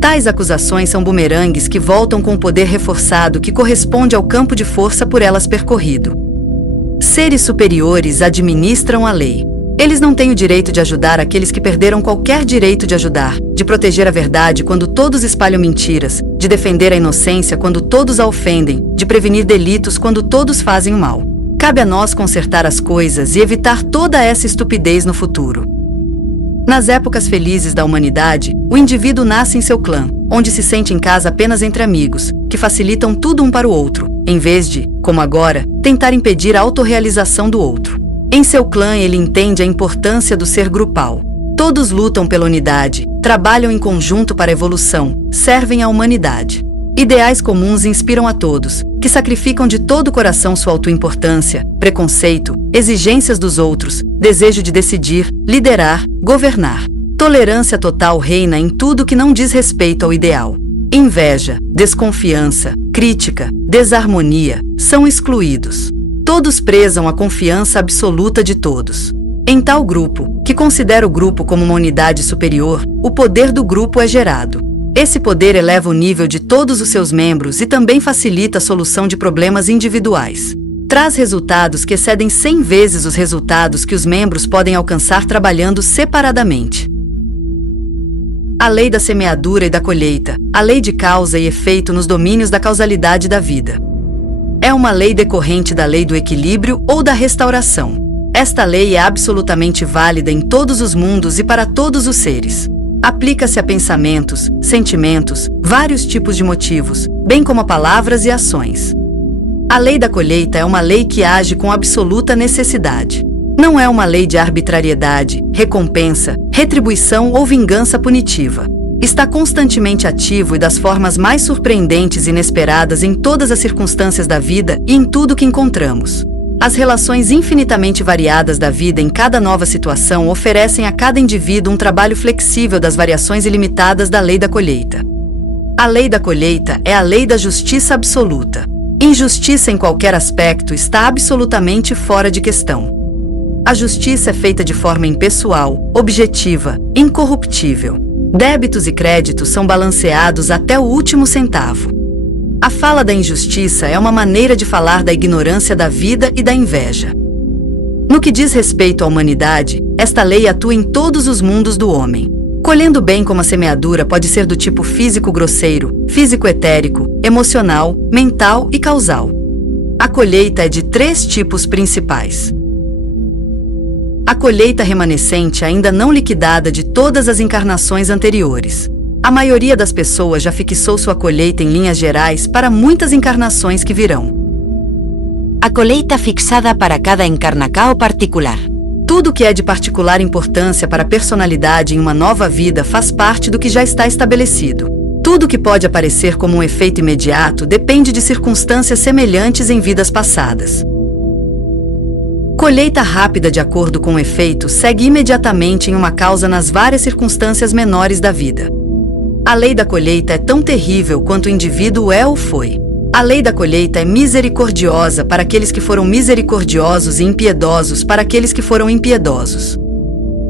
Tais acusações são bumerangues que voltam com o poder reforçado que corresponde ao campo de força por elas percorrido. Seres superiores administram a lei. Eles não têm o direito de ajudar aqueles que perderam qualquer direito de ajudar, de proteger a verdade quando todos espalham mentiras, de defender a inocência quando todos a ofendem, de prevenir delitos quando todos fazem o mal. Cabe a nós consertar as coisas e evitar toda essa estupidez no futuro. Nas épocas felizes da humanidade, o indivíduo nasce em seu clã, onde se sente em casa apenas entre amigos, que facilitam tudo um para o outro, em vez de, como agora, tentar impedir a autorrealização do outro. Em seu clã ele entende a importância do ser grupal. Todos lutam pela unidade, trabalham em conjunto para a evolução, servem à humanidade. Ideais comuns inspiram a todos, que sacrificam de todo o coração sua autoimportância, preconceito, exigências dos outros, desejo de decidir, liderar, governar. Tolerância total reina em tudo que não diz respeito ao ideal. Inveja, desconfiança, crítica, desarmonia são excluídos. Todos prezam a confiança absoluta de todos. Em tal grupo, que considera o grupo como uma unidade superior, o poder do grupo é gerado. Esse poder eleva o nível de todos os seus membros e também facilita a solução de problemas individuais. Traz resultados que excedem 100 vezes os resultados que os membros podem alcançar trabalhando separadamente. A lei da semeadura e da colheita, a lei de causa e efeito nos domínios da causalidade da vida. É uma lei decorrente da lei do equilíbrio ou da restauração. Esta lei é absolutamente válida em todos os mundos e para todos os seres. Aplica-se a pensamentos, sentimentos, vários tipos de motivos, bem como a palavras e ações. A lei da colheita é uma lei que age com absoluta necessidade. Não é uma lei de arbitrariedade, recompensa, retribuição ou vingança punitiva. Está constantemente ativo e das formas mais surpreendentes e inesperadas em todas as circunstâncias da vida e em tudo que encontramos. As relações infinitamente variadas da vida em cada nova situação oferecem a cada indivíduo um trabalho flexível das variações ilimitadas da lei da colheita. A lei da colheita é a lei da justiça absoluta. Injustiça em qualquer aspecto está absolutamente fora de questão. A justiça é feita de forma impessoal, objetiva, incorruptível. Débitos e créditos são balanceados até o último centavo. A fala da injustiça é uma maneira de falar da ignorância da vida e da inveja. No que diz respeito à humanidade, esta lei atua em todos os mundos do homem. Colhendo bem como a semeadura pode ser do tipo físico grosseiro, físico etérico, emocional, mental e causal. A colheita é de 3 tipos principais. A colheita remanescente ainda não liquidada de todas as encarnações anteriores. A maioria das pessoas já fixou sua colheita em linhas gerais para muitas encarnações que virão. A colheita fixada para cada encarnação particular. Tudo que é de particular importância para a personalidade em uma nova vida faz parte do que já está estabelecido. Tudo que pode aparecer como um efeito imediato depende de circunstâncias semelhantes em vidas passadas. Colheita rápida de acordo com o efeito segue imediatamente em uma causa nas várias circunstâncias menores da vida. A lei da colheita é tão terrível quanto o indivíduo é ou foi. A lei da colheita é misericordiosa para aqueles que foram misericordiosos e impiedosos para aqueles que foram impiedosos.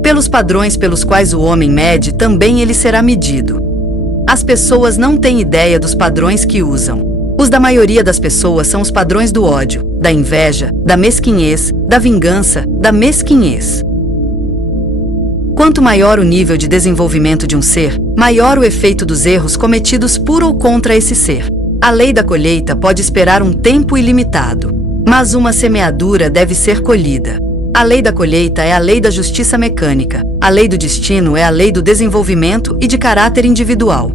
Pelos padrões pelos quais o homem mede, também ele será medido. As pessoas não têm ideia dos padrões que usam. Os da maioria das pessoas são os padrões do ódio, da inveja, da mesquinhez, da vingança, da mesquinhez. Quanto maior o nível de desenvolvimento de um ser, maior o efeito dos erros cometidos por ou contra esse ser. A lei da colheita pode esperar um tempo ilimitado, mas uma semeadura deve ser colhida. A lei da colheita é a lei da justiça mecânica, a lei do destino é a lei do desenvolvimento e de caráter individual.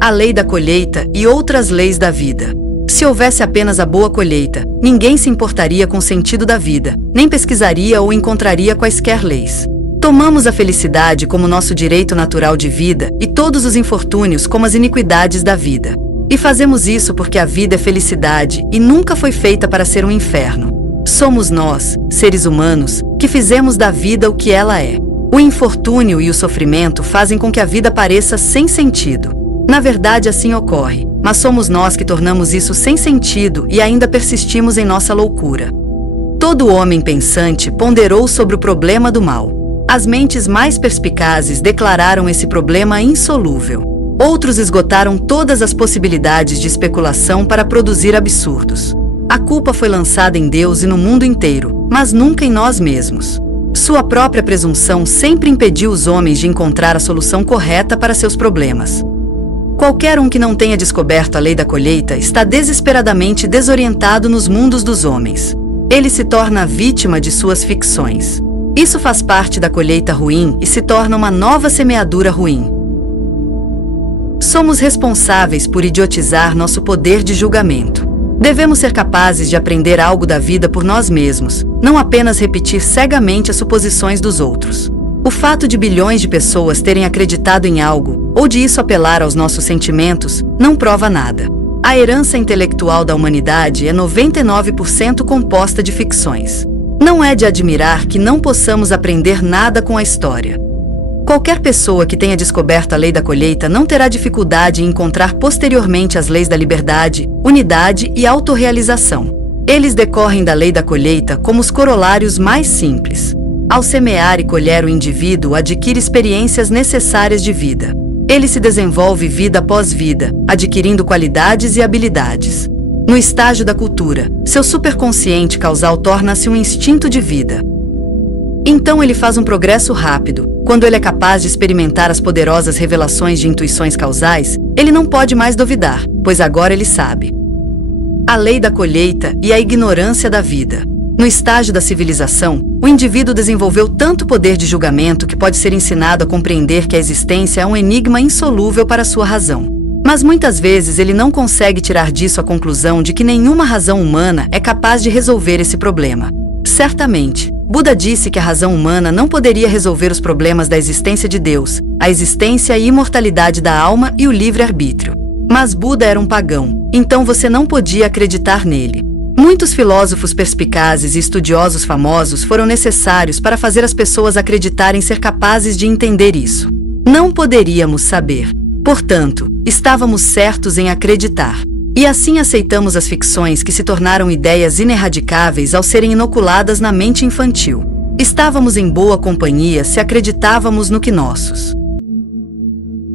A lei da colheita e outras leis da vida. Se houvesse apenas a boa colheita, ninguém se importaria com o sentido da vida, nem pesquisaria ou encontraria quaisquer leis. Tomamos a felicidade como nosso direito natural de vida e todos os infortúnios como as iniquidades da vida. E fazemos isso porque a vida é felicidade e nunca foi feita para ser um inferno. Somos nós, seres humanos, que fizemos da vida o que ela é. O infortúnio e o sofrimento fazem com que a vida pareça sem sentido. Na verdade, assim ocorre, mas somos nós que tornamos isso sem sentido e ainda persistimos em nossa loucura. Todo homem pensante ponderou sobre o problema do mal. As mentes mais perspicazes declararam esse problema insolúvel. Outros esgotaram todas as possibilidades de especulação para produzir absurdos. A culpa foi lançada em Deus e no mundo inteiro, mas nunca em nós mesmos. Sua própria presunção sempre impediu os homens de encontrar a solução correta para seus problemas. Qualquer um que não tenha descoberto a lei da colheita está desesperadamente desorientado nos mundos dos homens. Ele se torna a vítima de suas ficções. Isso faz parte da colheita ruim e se torna uma nova semeadura ruim. Somos responsáveis por idiotizar nosso poder de julgamento. Devemos ser capazes de aprender algo da vida por nós mesmos, não apenas repetir cegamente as suposições dos outros. O fato de bilhões de pessoas terem acreditado em algo, ou de isso apelar aos nossos sentimentos, não prova nada. A herança intelectual da humanidade é 99% composta de ficções. Não é de admirar que não possamos aprender nada com a história. Qualquer pessoa que tenha descoberto a lei da colheita não terá dificuldade em encontrar posteriormente as leis da liberdade, unidade e autorrealização. Eles decorrem da lei da colheita como os corolários mais simples. Ao semear e colher, o indivíduo adquire experiências necessárias de vida. Ele se desenvolve vida após vida, adquirindo qualidades e habilidades. No estágio da cultura, seu superconsciente causal torna-se um instinto de vida. Então ele faz um progresso rápido. Quando ele é capaz de experimentar as poderosas revelações de intuições causais, ele não pode mais duvidar, pois agora ele sabe. A lei da colheita e a ignorância da vida. No estágio da civilização, o indivíduo desenvolveu tanto poder de julgamento que pode ser ensinado a compreender que a existência é um enigma insolúvel para sua razão. Mas muitas vezes ele não consegue tirar disso a conclusão de que nenhuma razão humana é capaz de resolver esse problema. Certamente, Buda disse que a razão humana não poderia resolver os problemas da existência de Deus, a existência e imortalidade da alma e o livre-arbítrio. Mas Buda era um pagão, então você não podia acreditar nele. Muitos filósofos perspicazes e estudiosos famosos foram necessários para fazer as pessoas acreditarem ser capazes de entender isso. Não poderíamos saber. Portanto, estávamos certos em acreditar. E assim aceitamos as ficções que se tornaram ideias inerradicáveis ao serem inoculadas na mente infantil. Estávamos em boa companhia se acreditávamos no que nossos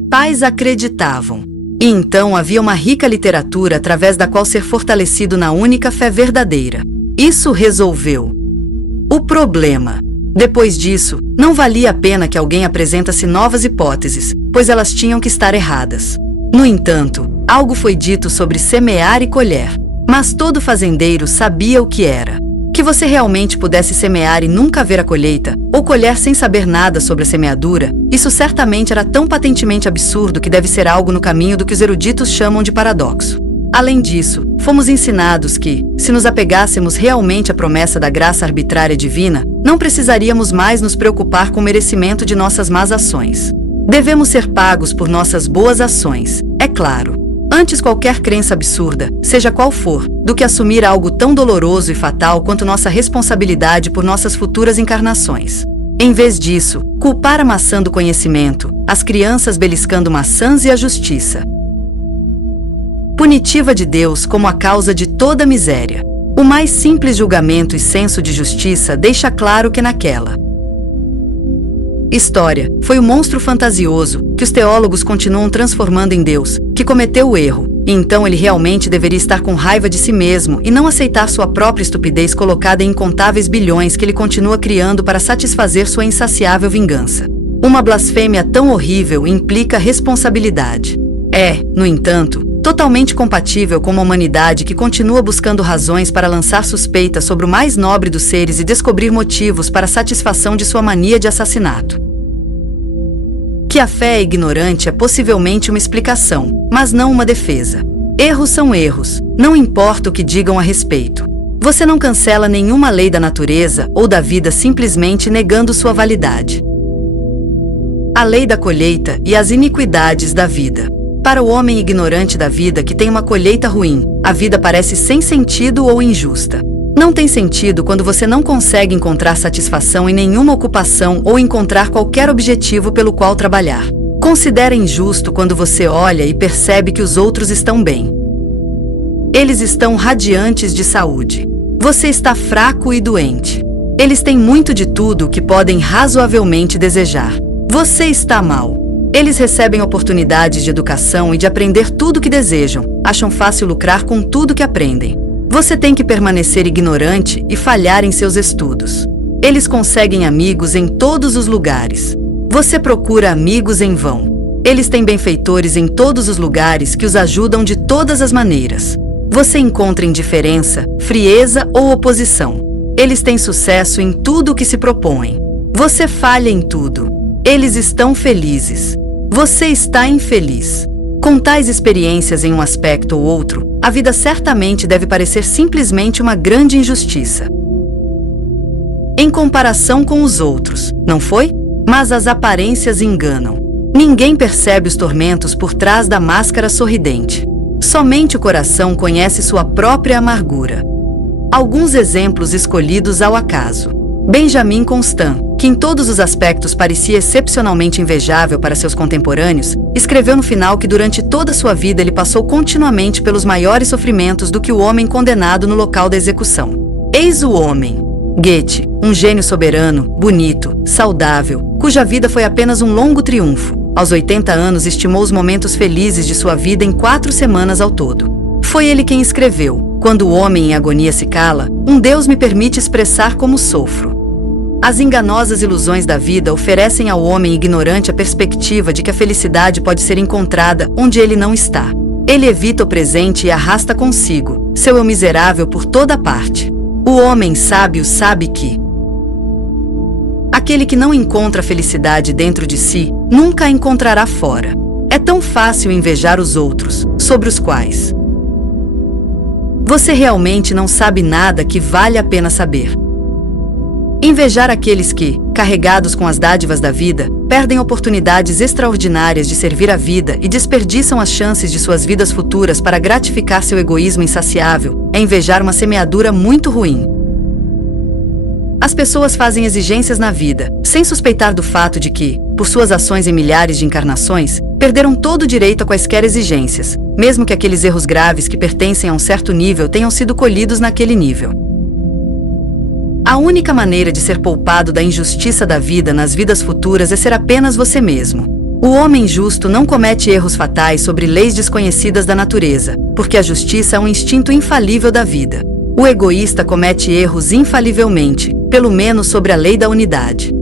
pais acreditavam. E então havia uma rica literatura através da qual ser fortalecido na única fé verdadeira. Isso resolveu o problema. Depois disso, não valia a pena que alguém apresentasse novas hipóteses, pois elas tinham que estar erradas. No entanto, algo foi dito sobre semear e colher, mas todo fazendeiro sabia o que era. Que você realmente pudesse semear e nunca ver a colheita, ou colher sem saber nada sobre a semeadura, isso certamente era tão patentemente absurdo que deve ser algo no caminho do que os eruditos chamam de paradoxo. Além disso, fomos ensinados que, se nos apegássemos realmente à promessa da graça arbitrária divina, não precisaríamos mais nos preocupar com o merecimento de nossas más ações. Devemos ser pagos por nossas boas ações, é claro. Antes qualquer crença absurda, seja qual for, do que assumir algo tão doloroso e fatal quanto nossa responsabilidade por nossas futuras encarnações. Em vez disso, culpar a maçã do conhecimento, as crianças beliscando maçãs e a justiça. punitiva de Deus como a causa de toda miséria. O mais simples julgamento e senso de justiça deixa claro que naquela história, foi o monstro fantasioso, que os teólogos continuam transformando em Deus, que cometeu o erro, e então ele realmente deveria estar com raiva de si mesmo e não aceitar sua própria estupidez colocada em incontáveis bilhões que ele continua criando para satisfazer sua insaciável vingança. Uma blasfêmia tão horrível implica responsabilidade. É, no entanto, totalmente compatível com uma humanidade que continua buscando razões para lançar suspeitas sobre o mais nobre dos seres e descobrir motivos para a satisfação de sua mania de assassinato. Que a fé é ignorante é possivelmente uma explicação, mas não uma defesa. Erros são erros, não importa o que digam a respeito. Você não cancela nenhuma lei da natureza ou da vida simplesmente negando sua validade. A lei da colheita e as iniquidades da vida. Para o homem ignorante da vida que tem uma colheita ruim, a vida parece sem sentido ou injusta. Não tem sentido quando você não consegue encontrar satisfação em nenhuma ocupação ou encontrar qualquer objetivo pelo qual trabalhar. Considera injusto quando você olha e percebe que os outros estão bem. Eles estão radiantes de saúde. Você está fraco e doente. Eles têm muito de tudo o que podem razoavelmente desejar. Você está mal. Eles recebem oportunidades de educação e de aprender tudo o que desejam, acham fácil lucrar com tudo que aprendem. Você tem que permanecer ignorante e falhar em seus estudos. Eles conseguem amigos em todos os lugares. Você procura amigos em vão. Eles têm benfeitores em todos os lugares que os ajudam de todas as maneiras. Você encontra indiferença, frieza ou oposição. Eles têm sucesso em tudo o que se propõem. Você falha em tudo. Eles estão felizes. Você está infeliz. Com tais experiências em um aspecto ou outro, a vida certamente deve parecer simplesmente uma grande injustiça. Em comparação com os outros, não foi? Mas as aparências enganam. Ninguém percebe os tormentos por trás da máscara sorridente. Somente o coração conhece sua própria amargura. Alguns exemplos escolhidos ao acaso. Benjamin Constant, que em todos os aspectos parecia excepcionalmente invejável para seus contemporâneos, escreveu no final que durante toda sua vida ele passou continuamente pelos maiores sofrimentos do que o homem condenado no local da execução. Eis o homem. Goethe, um gênio soberano, bonito, saudável, cuja vida foi apenas um longo triunfo. Aos 80 anos estimou os momentos felizes de sua vida em 4 semanas ao todo. Foi ele quem escreveu: "Quando o homem em agonia se cala, um Deus me permite expressar como sofro." As enganosas ilusões da vida oferecem ao homem ignorante a perspectiva de que a felicidade pode ser encontrada onde ele não está. Ele evita o presente e arrasta consigo seu eu miserável por toda parte. O homem sábio sabe que aquele que não encontra a felicidade dentro de si, nunca a encontrará fora. É tão fácil invejar os outros, sobre os quais você realmente não sabe nada que vale a pena saber. Invejar aqueles que, carregados com as dádivas da vida, perdem oportunidades extraordinárias de servir a vida e desperdiçam as chances de suas vidas futuras para gratificar seu egoísmo insaciável, é invejar uma semeadura muito ruim. As pessoas fazem exigências na vida, sem suspeitar do fato de que, por suas ações em milhares de encarnações, perderam todo o direito a quaisquer exigências, mesmo que aqueles erros graves que pertencem a um certo nível tenham sido colhidos naquele nível. A única maneira de ser poupado da injustiça da vida nas vidas futuras é ser apenas você mesmo. O homem justo não comete erros fatais sobre leis desconhecidas da natureza, porque a justiça é um instinto infalível da vida. O egoísta comete erros infalivelmente, pelo menos sobre a lei da unidade.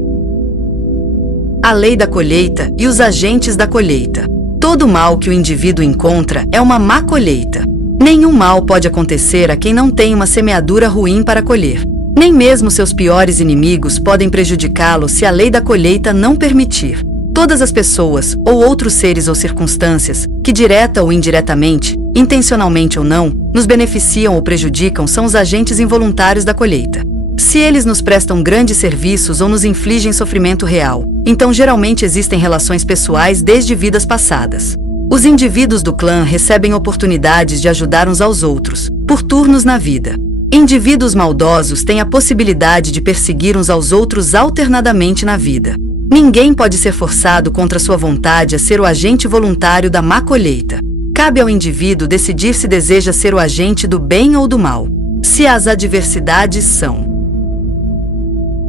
A lei da colheita e os agentes da colheita. Todo mal que o indivíduo encontra é uma má colheita. Nenhum mal pode acontecer a quem não tem uma semeadura ruim para colher. Nem mesmo seus piores inimigos podem prejudicá-lo se a lei da colheita não permitir. Todas as pessoas, ou outros seres ou circunstâncias, que direta ou indiretamente, intencionalmente ou não, nos beneficiam ou prejudicam são os agentes involuntários da colheita. Se eles nos prestam grandes serviços ou nos infligem sofrimento real, então geralmente existem relações pessoais desde vidas passadas. Os indivíduos do clã recebem oportunidades de ajudar uns aos outros, por turnos na vida. Indivíduos maldosos têm a possibilidade de perseguir uns aos outros alternadamente na vida. Ninguém pode ser forçado contra sua vontade a ser o agente voluntário da má colheita. Cabe ao indivíduo decidir se deseja ser o agente do bem ou do mal. Se as adversidades são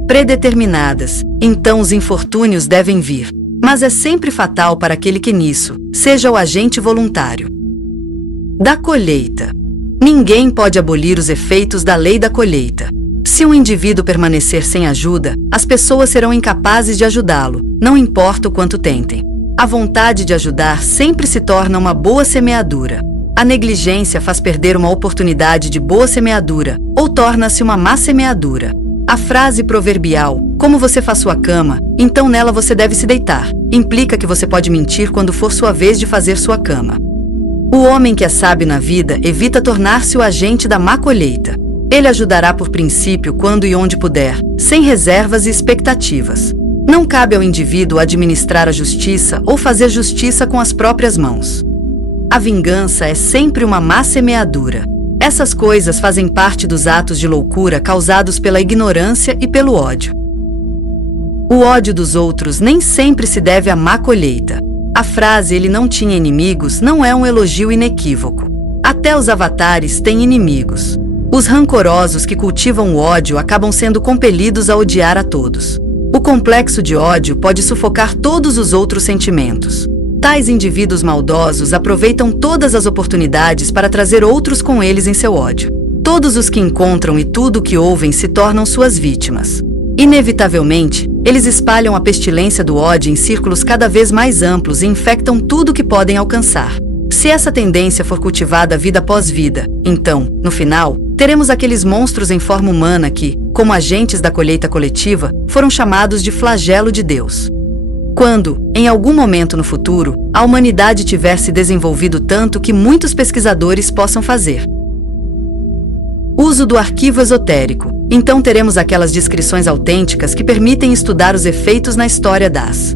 predeterminadas, então os infortúnios devem vir. Mas é sempre fatal para aquele que nisso seja o agente voluntário. Da colheita. Ninguém pode abolir os efeitos da lei da colheita. Se um indivíduo permanecer sem ajuda, as pessoas serão incapazes de ajudá-lo, não importa o quanto tentem. A vontade de ajudar sempre se torna uma boa semeadura. A negligência faz perder uma oportunidade de boa semeadura, ou torna-se uma má semeadura. A frase proverbial, como você faz sua cama, então nela você deve se deitar, implica que você pode mentir quando for sua vez de fazer sua cama. O homem que é sábio na vida evita tornar-se o agente da má colheita. Ele ajudará por princípio quando e onde puder, sem reservas e expectativas. Não cabe ao indivíduo administrar a justiça ou fazer justiça com as próprias mãos. A vingança é sempre uma má semeadura. Essas coisas fazem parte dos atos de loucura causados pela ignorância e pelo ódio. O ódio dos outros nem sempre se deve à má colheita. A frase "ele não tinha inimigos" não é um elogio inequívoco. Até os avatares têm inimigos. Os rancorosos que cultivam o ódio acabam sendo compelidos a odiar a todos. O complexo de ódio pode sufocar todos os outros sentimentos. Tais indivíduos maldosos aproveitam todas as oportunidades para trazer outros com eles em seu ódio. Todos os que encontram e tudo o que ouvem se tornam suas vítimas. Inevitavelmente, eles espalham a pestilência do ódio em círculos cada vez mais amplos e infectam tudo o que podem alcançar. Se essa tendência for cultivada vida após vida, então, no final, teremos aqueles monstros em forma humana que, como agentes da colheita coletiva, foram chamados de flagelo de Deus. Quando, em algum momento no futuro, a humanidade tiver se desenvolvido tanto que muitos pesquisadores possam fazer uso do arquivo esotérico, então teremos aquelas descrições autênticas que permitem estudar os efeitos na história das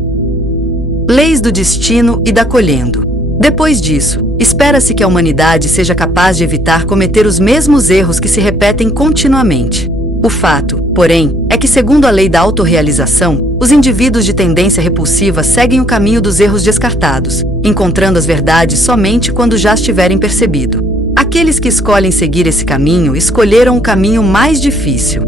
leis do destino e da colhendo. Depois disso, espera-se que a humanidade seja capaz de evitar cometer os mesmos erros que se repetem continuamente. O fato, porém, é que, segundo a lei da autorrealização, os indivíduos de tendência repulsiva seguem o caminho dos erros descartados, encontrando as verdades somente quando já as tiverem percebido. Aqueles que escolhem seguir esse caminho escolheram o caminho mais difícil.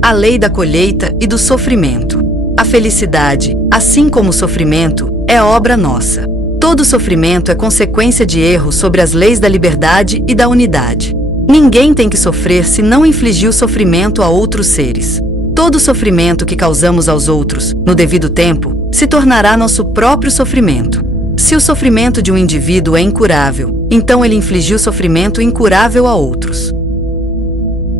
A lei da colheita e do sofrimento. A felicidade, assim como o sofrimento, é obra nossa. Todo sofrimento é consequência de erros sobre as leis da liberdade e da unidade. Ninguém tem que sofrer se não infligiu sofrimento a outros seres. Todo sofrimento que causamos aos outros, no devido tempo, se tornará nosso próprio sofrimento. Se o sofrimento de um indivíduo é incurável, então ele infligiu sofrimento incurável a outros.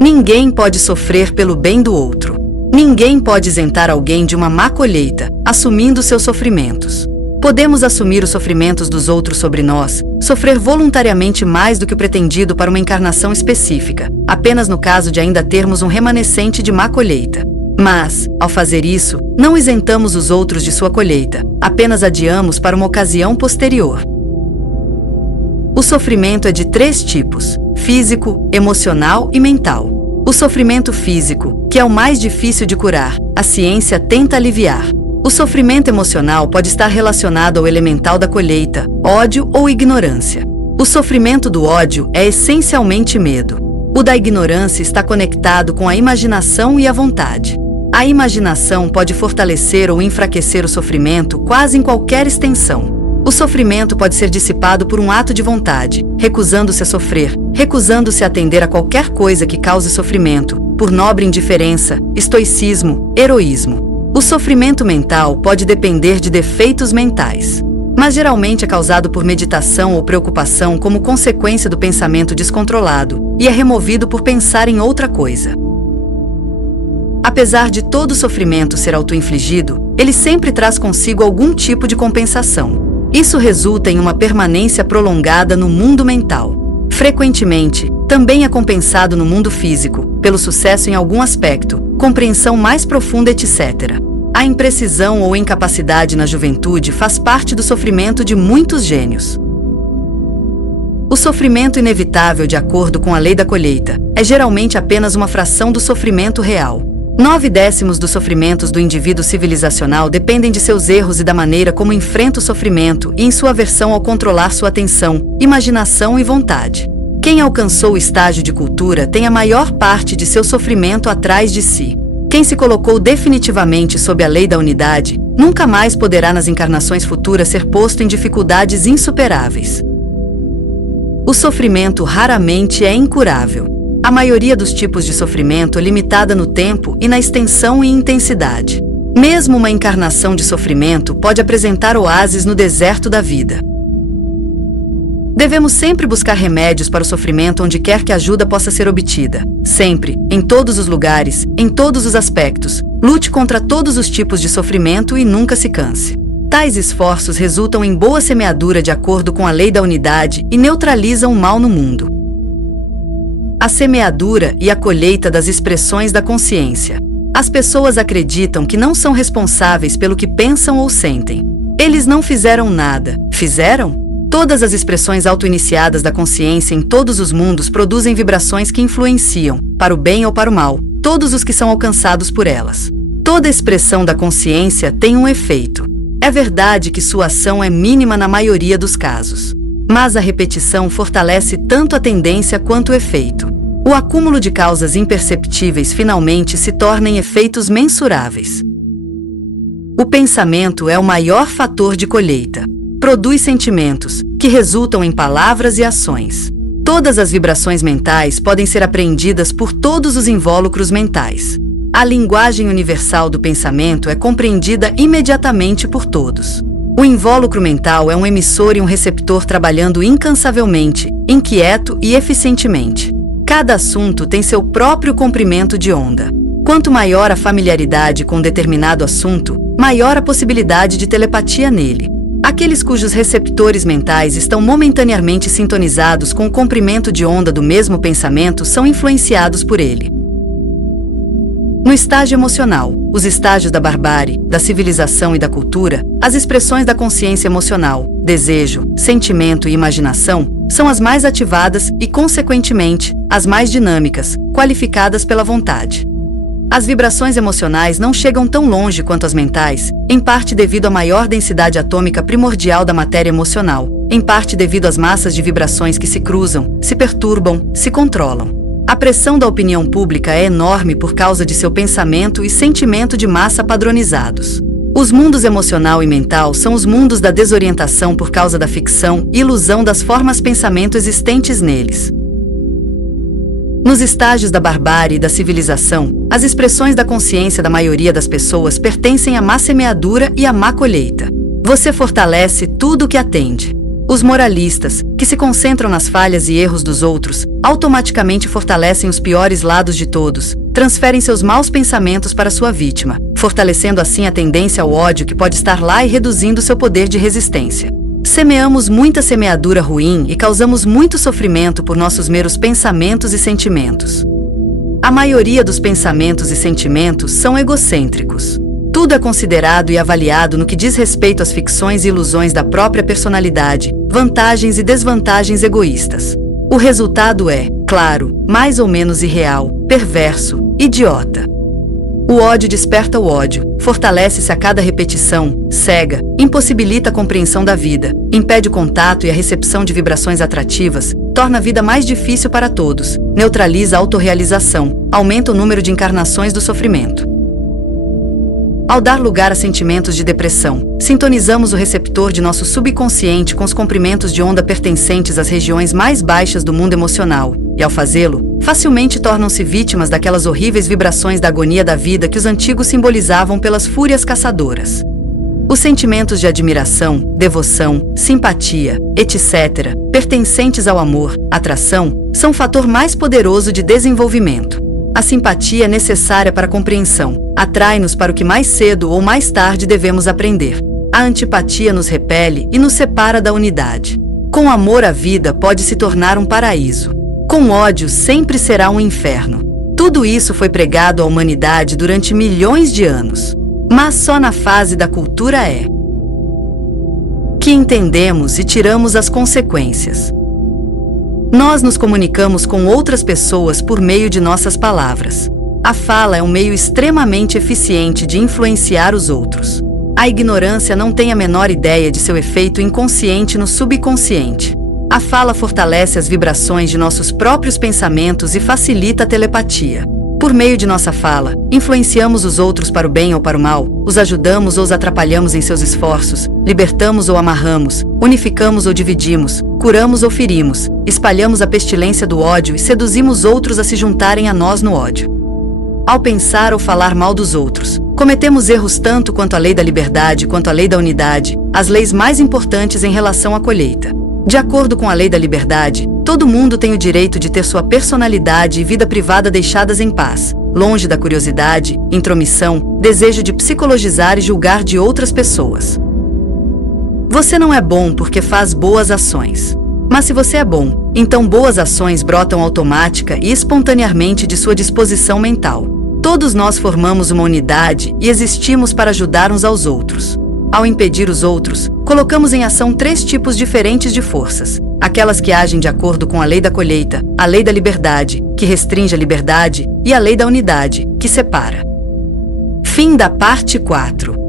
Ninguém pode sofrer pelo bem do outro. Ninguém pode isentar alguém de uma má colheita, assumindo seus sofrimentos. Podemos assumir os sofrimentos dos outros sobre nós, sofrer voluntariamente mais do que o pretendido para uma encarnação específica, apenas no caso de ainda termos um remanescente de má colheita. Mas, ao fazer isso, não isentamos os outros de sua colheita, apenas adiamos para uma ocasião posterior. O sofrimento é de 3 tipos: físico, emocional e mental. O sofrimento físico, que é o mais difícil de curar, a ciência tenta aliviar. O sofrimento emocional pode estar relacionado ao elemental da colheita, ódio ou ignorância. O sofrimento do ódio é essencialmente medo. O da ignorância está conectado com a imaginação e a vontade. A imaginação pode fortalecer ou enfraquecer o sofrimento quase em qualquer extensão. O sofrimento pode ser dissipado por um ato de vontade, recusando-se a sofrer, recusando-se a atender a qualquer coisa que cause sofrimento, por nobre indiferença, estoicismo, heroísmo. O sofrimento mental pode depender de defeitos mentais, mas geralmente é causado por meditação ou preocupação como consequência do pensamento descontrolado e é removido por pensar em outra coisa. Apesar de todo sofrimento ser auto-infligido, ele sempre traz consigo algum tipo de compensação. Isso resulta em uma permanência prolongada no mundo mental. Frequentemente, também é compensado no mundo físico, pelo sucesso em algum aspecto, compreensão mais profunda, etc. A imprecisão ou incapacidade na juventude faz parte do sofrimento de muitos gênios. O sofrimento inevitável, de acordo com a lei da colheita, é geralmente apenas uma fração do sofrimento real. 9/10 dos sofrimentos do indivíduo civilizacional dependem de seus erros e da maneira como enfrenta o sofrimento e em sua aversão ao controlar sua atenção, imaginação e vontade. Quem alcançou o estágio de cultura tem a maior parte de seu sofrimento atrás de si. Quem se colocou definitivamente sob a lei da unidade, nunca mais poderá nas encarnações futuras ser posto em dificuldades insuperáveis. O sofrimento raramente é incurável. A maioria dos tipos de sofrimento é limitada no tempo e na extensão e intensidade. Mesmo uma encarnação de sofrimento pode apresentar oásis no deserto da vida. Devemos sempre buscar remédios para o sofrimento onde quer que a ajuda possa ser obtida. Sempre, em todos os lugares, em todos os aspectos, lute contra todos os tipos de sofrimento e nunca se canse. Tais esforços resultam em boa semeadura de acordo com a lei da unidade e neutralizam o mal no mundo. A semeadura e a colheita das expressões da consciência. As pessoas acreditam que não são responsáveis pelo que pensam ou sentem. Eles não fizeram nada. Fizeram? Todas as expressões auto-iniciadas da consciência em todos os mundos produzem vibrações que influenciam, para o bem ou para o mal, todos os que são alcançados por elas. Toda expressão da consciência tem um efeito. É verdade que sua ação é mínima na maioria dos casos. Mas a repetição fortalece tanto a tendência quanto o efeito. O acúmulo de causas imperceptíveis finalmente se torna em efeitos mensuráveis. O pensamento é o maior fator de colheita. Produz sentimentos, que resultam em palavras e ações. Todas as vibrações mentais podem ser apreendidas por todos os invólucros mentais. A linguagem universal do pensamento é compreendida imediatamente por todos. O invólucro mental é um emissor e um receptor trabalhando incansavelmente, inquieto e eficientemente. Cada assunto tem seu próprio comprimento de onda. Quanto maior a familiaridade com um determinado assunto, maior a possibilidade de telepatia nele. Aqueles cujos receptores mentais estão momentaneamente sintonizados com o comprimento de onda do mesmo pensamento são influenciados por ele. No estágio emocional, os estágios da barbárie, da civilização e da cultura, as expressões da consciência emocional, desejo, sentimento e imaginação, são as mais ativadas e, consequentemente, as mais dinâmicas, qualificadas pela vontade. As vibrações emocionais não chegam tão longe quanto as mentais, em parte devido à maior densidade atômica primordial da matéria emocional, em parte devido às massas de vibrações que se cruzam, se perturbam, se controlam. A pressão da opinião pública é enorme por causa de seu pensamento e sentimento de massa padronizados. Os mundos emocional e mental são os mundos da desorientação por causa da ficção e ilusão das formas pensamento existentes neles. Nos estágios da barbárie e da civilização, as expressões da consciência da maioria das pessoas pertencem à má semeadura e à má colheita. Você fortalece tudo o que atende. Os moralistas, que se concentram nas falhas e erros dos outros, automaticamente fortalecem os piores lados de todos, transferem seus maus pensamentos para sua vítima, fortalecendo assim a tendência ao ódio que pode estar lá e reduzindo seu poder de resistência. Semeamos muita semeadura ruim e causamos muito sofrimento por nossos meros pensamentos e sentimentos. A maioria dos pensamentos e sentimentos são egocêntricos. Tudo é considerado e avaliado no que diz respeito às ficções e ilusões da própria personalidade, vantagens e desvantagens egoístas. O resultado é, claro, mais ou menos irreal, perverso, idiota. O ódio desperta o ódio, fortalece-se a cada repetição, cega, impossibilita a compreensão da vida, impede o contato e a recepção de vibrações atrativas, torna a vida mais difícil para todos, neutraliza a autorrealização, aumenta o número de encarnações do sofrimento. Ao dar lugar a sentimentos de depressão, sintonizamos o receptor de nosso subconsciente com os comprimentos de onda pertencentes às regiões mais baixas do mundo emocional, e ao fazê-lo, facilmente tornam-se vítimas daquelas horríveis vibrações da agonia da vida que os antigos simbolizavam pelas fúrias caçadoras. Os sentimentos de admiração, devoção, simpatia, etc., pertencentes ao amor, atração, são o fator mais poderoso de desenvolvimento. A simpatia é necessária para a compreensão, atrai-nos para o que mais cedo ou mais tarde devemos aprender. A antipatia nos repele e nos separa da unidade. Com amor a vida pode se tornar um paraíso. Com ódio sempre será um inferno. Tudo isso foi pregado à humanidade durante milhões de anos. Mas só na fase da cultura é que entendemos e tiramos as consequências. Nós nos comunicamos com outras pessoas por meio de nossas palavras. A fala é um meio extremamente eficiente de influenciar os outros. A ignorância não tem a menor ideia de seu efeito inconsciente no subconsciente. A fala fortalece as vibrações de nossos próprios pensamentos e facilita a telepatia. Por meio de nossa fala, influenciamos os outros para o bem ou para o mal, os ajudamos ou os atrapalhamos em seus esforços, libertamos ou amarramos, unificamos ou dividimos, curamos ou ferimos, espalhamos a pestilência do ódio e seduzimos outros a se juntarem a nós no ódio. Ao pensar ou falar mal dos outros, cometemos erros tanto quanto a lei da liberdade quanto a lei da unidade, as leis mais importantes em relação à colheita. De acordo com a lei da liberdade, todo mundo tem o direito de ter sua personalidade e vida privada deixadas em paz, longe da curiosidade, intromissão, desejo de psicologizar e julgar de outras pessoas. Você não é bom porque faz boas ações. Mas se você é bom, então boas ações brotam automática e espontaneamente de sua disposição mental. Todos nós formamos uma unidade e existimos para ajudar uns aos outros. Ao impedir os outros, colocamos em ação 3 tipos diferentes de forças. Aquelas que agem de acordo com a lei da colheita, a lei da liberdade, que restringe a liberdade, e a lei da unidade, que separa. Fim da parte 4.